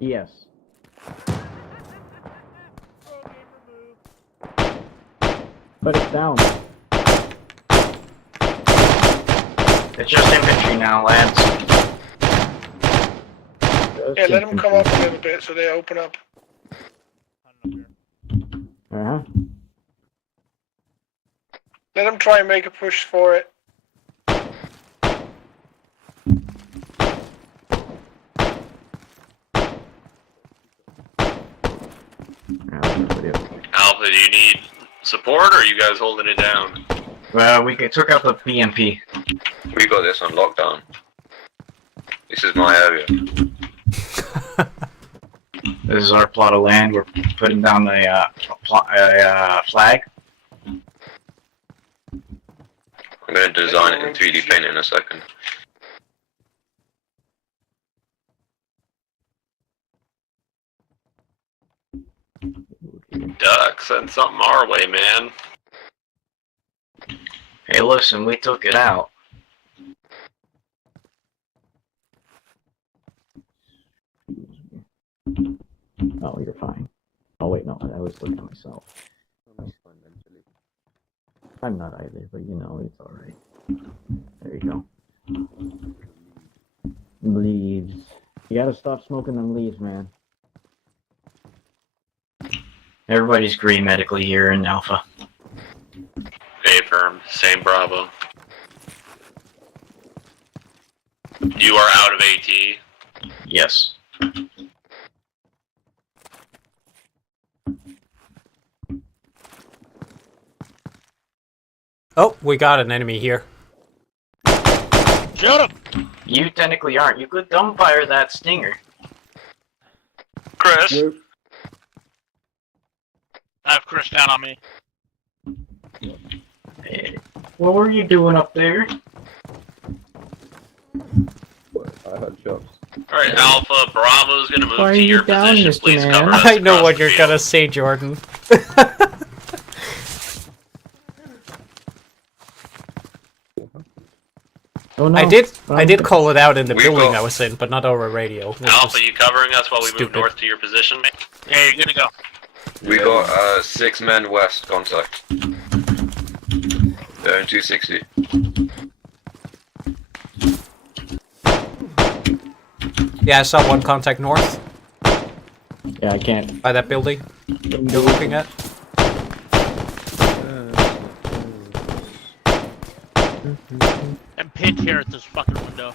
Yes. But it's down. It's just infantry now, lads. Yeah, let them come up a little bit so they open up. Uh-huh. Let them try and make a push for it. support, or are you guys holding it down? Well, we took out the BMP. We got this on lockdown. This is my area. This is our plot of land. We're putting down a flag. I'm going to design it in 3D paint in a second. Duck, send something our way, man. Hey, listen, we took it out. Oh, you're fine. Oh, wait, no, I was looking at myself. I'm not either, but you know, it's alright. There you go. Leaves. You gotta stop smoking them leaves, man. Everybody's green medically here in Alpha. Affirm, same Bravo. You are out of AT. Yes. Oh, we got an enemy here. Shoot him! You technically aren't. You could dumbfire that stinger. Chris. I have Chris down on me. Hey, what were you doing up there? I had shots. Alright, Alpha, Bravo's gonna move Why are to you your down, position. Mr. Please Man? cover us I know across what the you're field. gonna say, Jordan. Oh, no. I did call it out in the We building got- I was in, but not over radio. which Alpha, was you covering us while we move stupid. north to your position? Yeah, you're good to go. We got 6 men west contact. They're in 260. Yeah, I saw one contact north. Yeah, I can't. By that building you're looking at. I'm pinned here at this fucking window.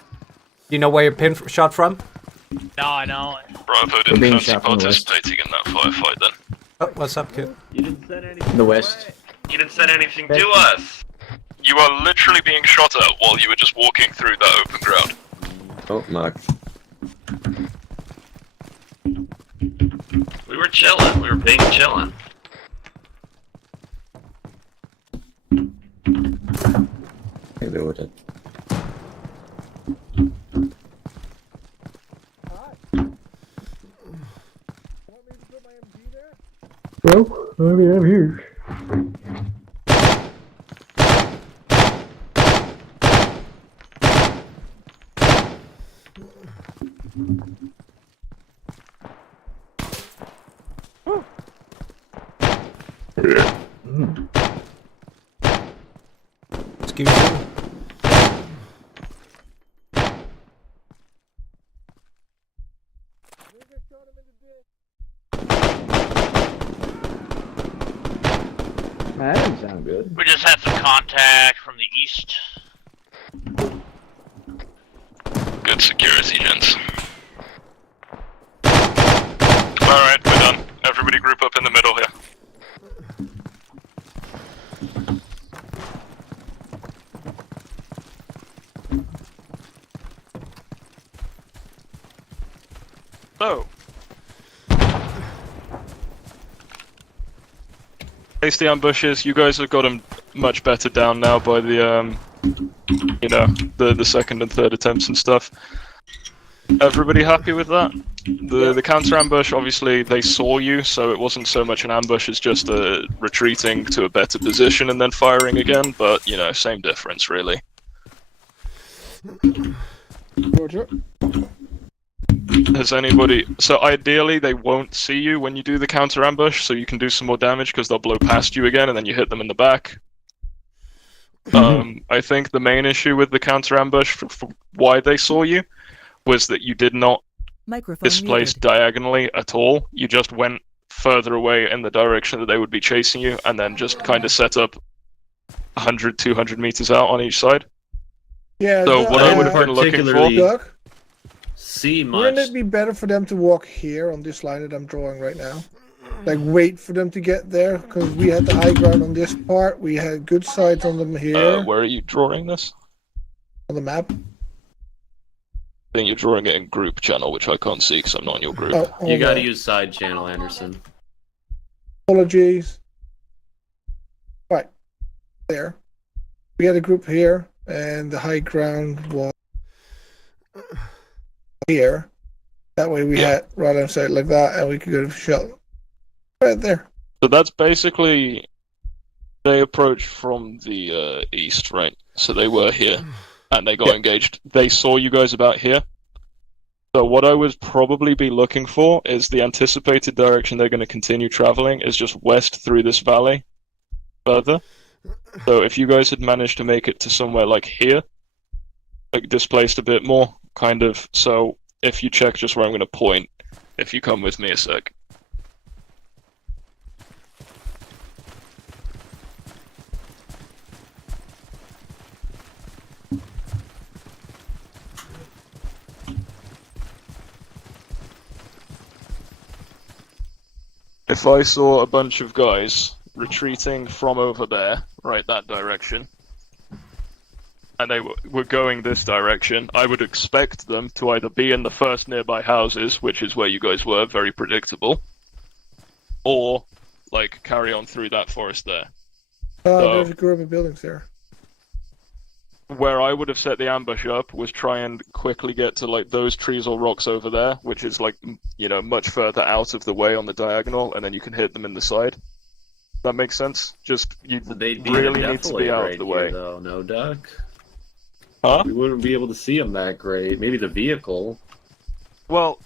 You know where you're shot from? No, I know. Bravo We're didn't being fancy shot from the west. participating in that firefight then. Oh, what's up, kid? You didn't send anything. The west. You didn't send anything to us. You are literally being shot at while you were just walking through that open ground. Oh, Max. We were chilling. We were being chilling. Hey, they were dead. Well, I mean, I'm here. Excuse me. That didn't sound good. We just had some contact from the east. Good security, gents. Alright, we're done. Everybody group up in the middle here. So, PLT Ambushes, you guys have got them much better down now by the, you know, the second and third attempts and stuff. Everybody happy with that? The counter ambush, obviously they saw you, so it wasn't so much an ambush as just retreating to a better position and then firing again, but, you know, same difference really. Roger. Has anybody... So ideally they won't see you when you do the counter ambush, so you can do some more damage because they'll blow past you again and then you hit them in the back. I think the main issue with the counter ambush for why they saw you was that you did not displace diagonally at all. You just went further away in the direction that they would be chasing you and then just kind of set up 100, 200 meters out on each side. Yeah. So what I would have been looking for... Doug, See much. wouldn't it be better for them to walk here on this line that I'm drawing right now? like wait for them to get there? Because we had the high ground on this part. We had good sides on them here Where are you drawing this? on the map. I think you're drawing it in group channel, which I can't see because I'm not in your group. Oh, You got to use side channel, Anderson. Apologies. Right there. We had a group here, and the high ground was here. That way we had right on side like that, and we could go to shot right there. So that's basically they approached from the east, right? So they were here, and they got engaged. They saw you guys about here. So what I would probably be looking for is the anticipated direction they're going to continue traveling is just west through this valley, further. So if you guys had managed to make it to somewhere like here, like displaced a bit more, kind of. So if you check just where I'm going to point, if you come with me a sec. If I saw a bunch of guys retreating from over there, right, that direction, and they were going this direction, I would expect them to either be in the first nearby houses, which is where you guys were, very predictable, or, like, carry on through that forest there. There's a group of buildings there. Where I would have set the ambush up was try and quickly get to, like, those trees or rocks over there, which is, like, you know, much further out of the way on the diagonal, and then you can hit them in the side. That makes sense? Just, you really need to be out of the way. Though, no duck. Huh? We wouldn't be able to see them that great. Maybe the vehicle. Well,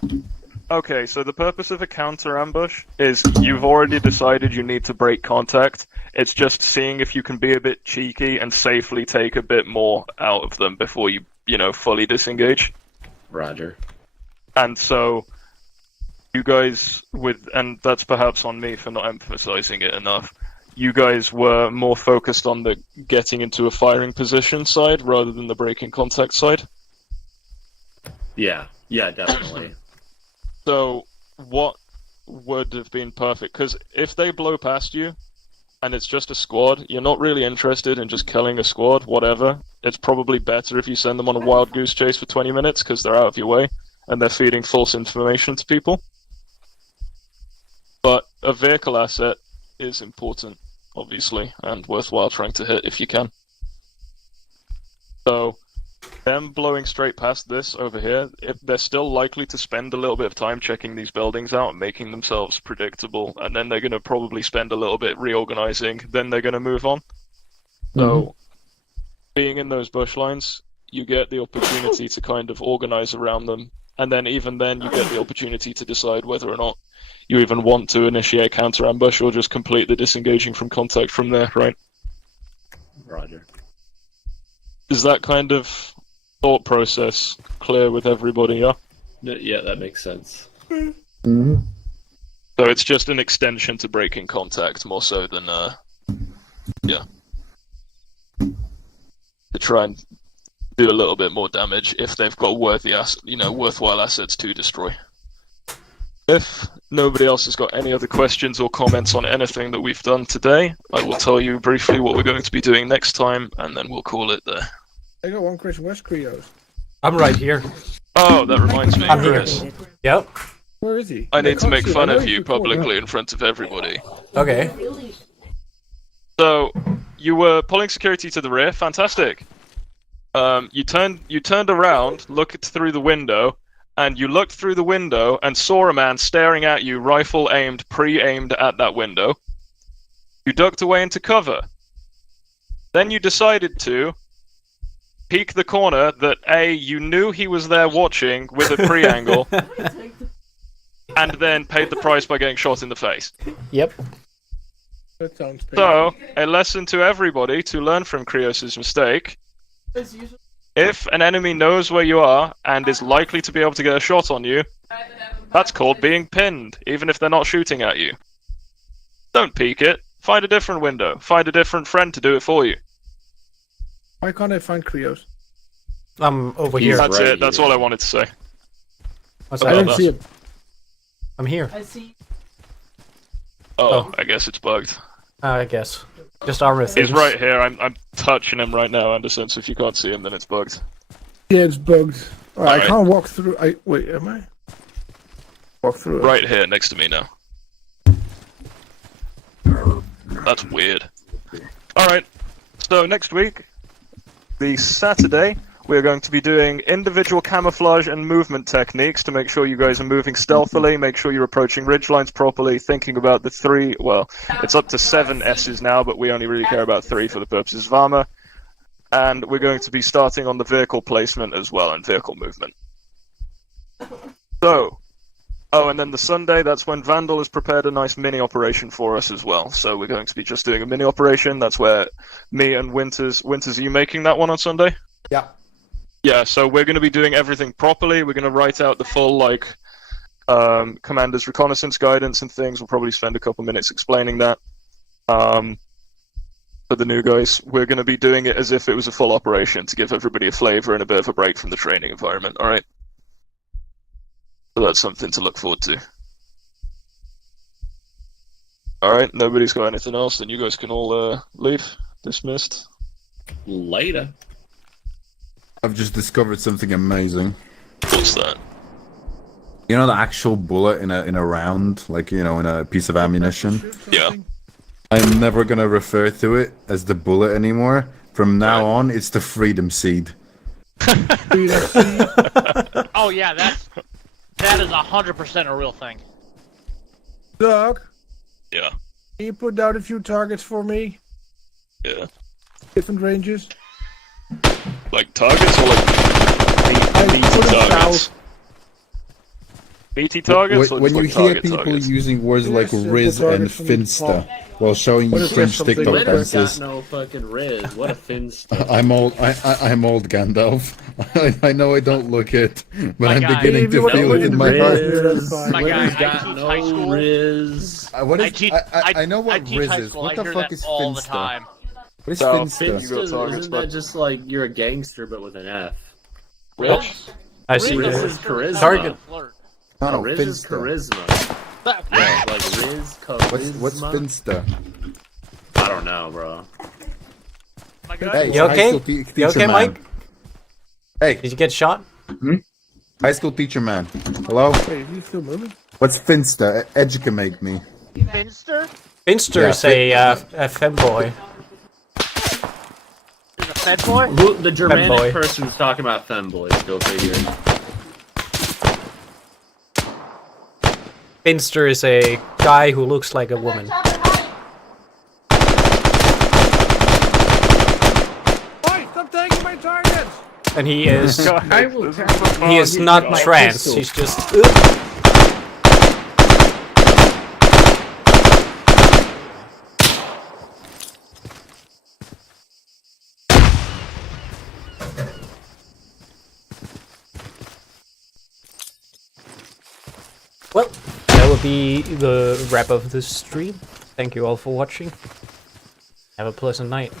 okay, so the purpose of a counter ambush is you've already decided you need to break contact. It's just seeing if you can be a bit cheeky and safely take a bit more out of them before you, you know, fully disengage. Roger. And so, you guys and that's perhaps on me for not emphasizing it enough, you guys were more focused on the getting into a firing position side rather than the breaking contact side. Yeah, definitely. So, what would have been perfect? Because if they blow past you, and it's just a squad, you're not really interested in just killing a squad, whatever. It's probably better if you send them on a wild goose chase for 20 minutes, because they're out of your way, and they're feeding false information to people. But a vehicle asset is important, obviously, and worthwhile trying to hit if you can. So, them blowing straight past this over here, they're still likely to spend a little bit of time checking these buildings out and making themselves predictable, and then they're going to probably spend a little bit reorganizing, then they're going to move on. So, being in those bush lines, you get the opportunity to kind of organize around them, and then even then you get the opportunity to decide whether or not you even want to initiate counter ambush or just complete the disengaging from contact from there, right? Roger. Is that kind of thought process clear with everybody, yeah? Yeah, that makes sense. So it's just an extension to breaking contact more so than, yeah. To try and do a little bit more damage if they've got worthwhile assets to destroy. If nobody else has got any other questions or comments on anything that we've done today, I will tell you briefly what we're going to be doing next time, and then we'll call it there. I got one question. Where's Krios? I'm right here. Oh, that reminds me, I'm here. Chris. Yep. Where is he? I need to make fun of you publicly in front of everybody. Okay. So, you were pulling security to the rear. Fantastic. You turned around, looked through the window, and you looked through the window and saw a man staring at you, rifle aimed, pre-aimed at that window. You ducked away into cover. Then you decided to peek the corner that you knew he was there watching with a pre-angle, and then paid the price by getting shot in the face. Yep. That sounds pretty So, a lesson to everybody to learn from Krios' mistake. If an enemy knows where you are and is likely to be able to get a shot on you, that's called being pinned, even if they're not shooting at you. Don't peek it. Find a different window. Find a different friend to do it for you. Why can't I find Krios? I'm over here. That's it. That's all I wanted to say. I don't see him. I'm here. I see. Oh, I guess it's bugged. I guess. Just Arma things. He's right here. I'm touching him right now, Anderson. So if you can't see him, then it's bugged. Yeah, it's bugged. Alright. I can't walk through. Wait, am I? Walk through it. Right here, next to me now. That's weird. Alright, so next week, the Saturday, we're going to be doing individual camouflage and movement techniques to make sure you guys are moving stealthily, make sure you're approaching ridgelines properly, thinking about the 3, well, it's up to 7 S's now, but we only really care about 3 for the purposes of Arma. And we're going to be starting on the vehicle placement as well, and vehicle movement. So, oh, and then the Sunday, that's when Vandal has prepared a nice mini operation for us as well. So we're going to be just doing a mini operation. That's where me and Winters, are you making that one on Sunday? Yeah. Yeah, so we're going to be doing everything properly. We're going to write out the full, like, commander's reconnaissance guidance and things. We'll probably spend a couple minutes explaining that. For the new guys, we're going to be doing it as if it was a full operation to give everybody a flavor and a bit of a break from the training environment, alright? So that's something to look forward to. Alright, nobody's got anything else, then you guys can all leave. Dismissed. Later. I've just discovered something amazing. What's that? You know the actual bullet in a round, like, you know, in a piece of ammunition? Yeah. I'm never gonna refer to it as the bullet anymore. From now on, it's the freedom seed. Oh yeah, that is 100% a real thing. Doug? Yeah. Can you put down a few targets for me? Yeah. Different ranges? Like targets or like meaty targets? Meaty targets? Or When just you like hear target people targets? using words like Riz and Finsta while showing you cringe TikTok Glitter dances, got no fucking Riz. What a finsta. I'm old. I'm old, Gandalf. I know I don't look it, but I'm guy. beginning to feel it in my heart. My guy, Glitter's got no Riz. What is? I know I what teach Riz high is. school. What I the hear fuck that is all the Finsta? time. What is So, Finsta? Isn't that just like you're a gangster but with an F? Riz? I see. Riz is charisma. Target. No, Riz is Finsta. charisma. Yeah, like Riz charisma. What's Finsta? I don't know, bro. Hey, You okay? high school teacher You okay, man. Mike? Hey. Did you get shot? High school teacher man. Hello? Wait, is he still moving? What's Finsta? Educate me. Finster? Finster Yeah, is a femboy. Is a Fed boy? Who, the Germanic Femboy. person's talking about femboys, go figure. Finster is a guy who looks like a woman. Why? Stop taking my targets! And he is I will he is not my trans, pistol. he's just Well, that will be the wrap of this stream. Thank you all for watching. Have a pleasant night.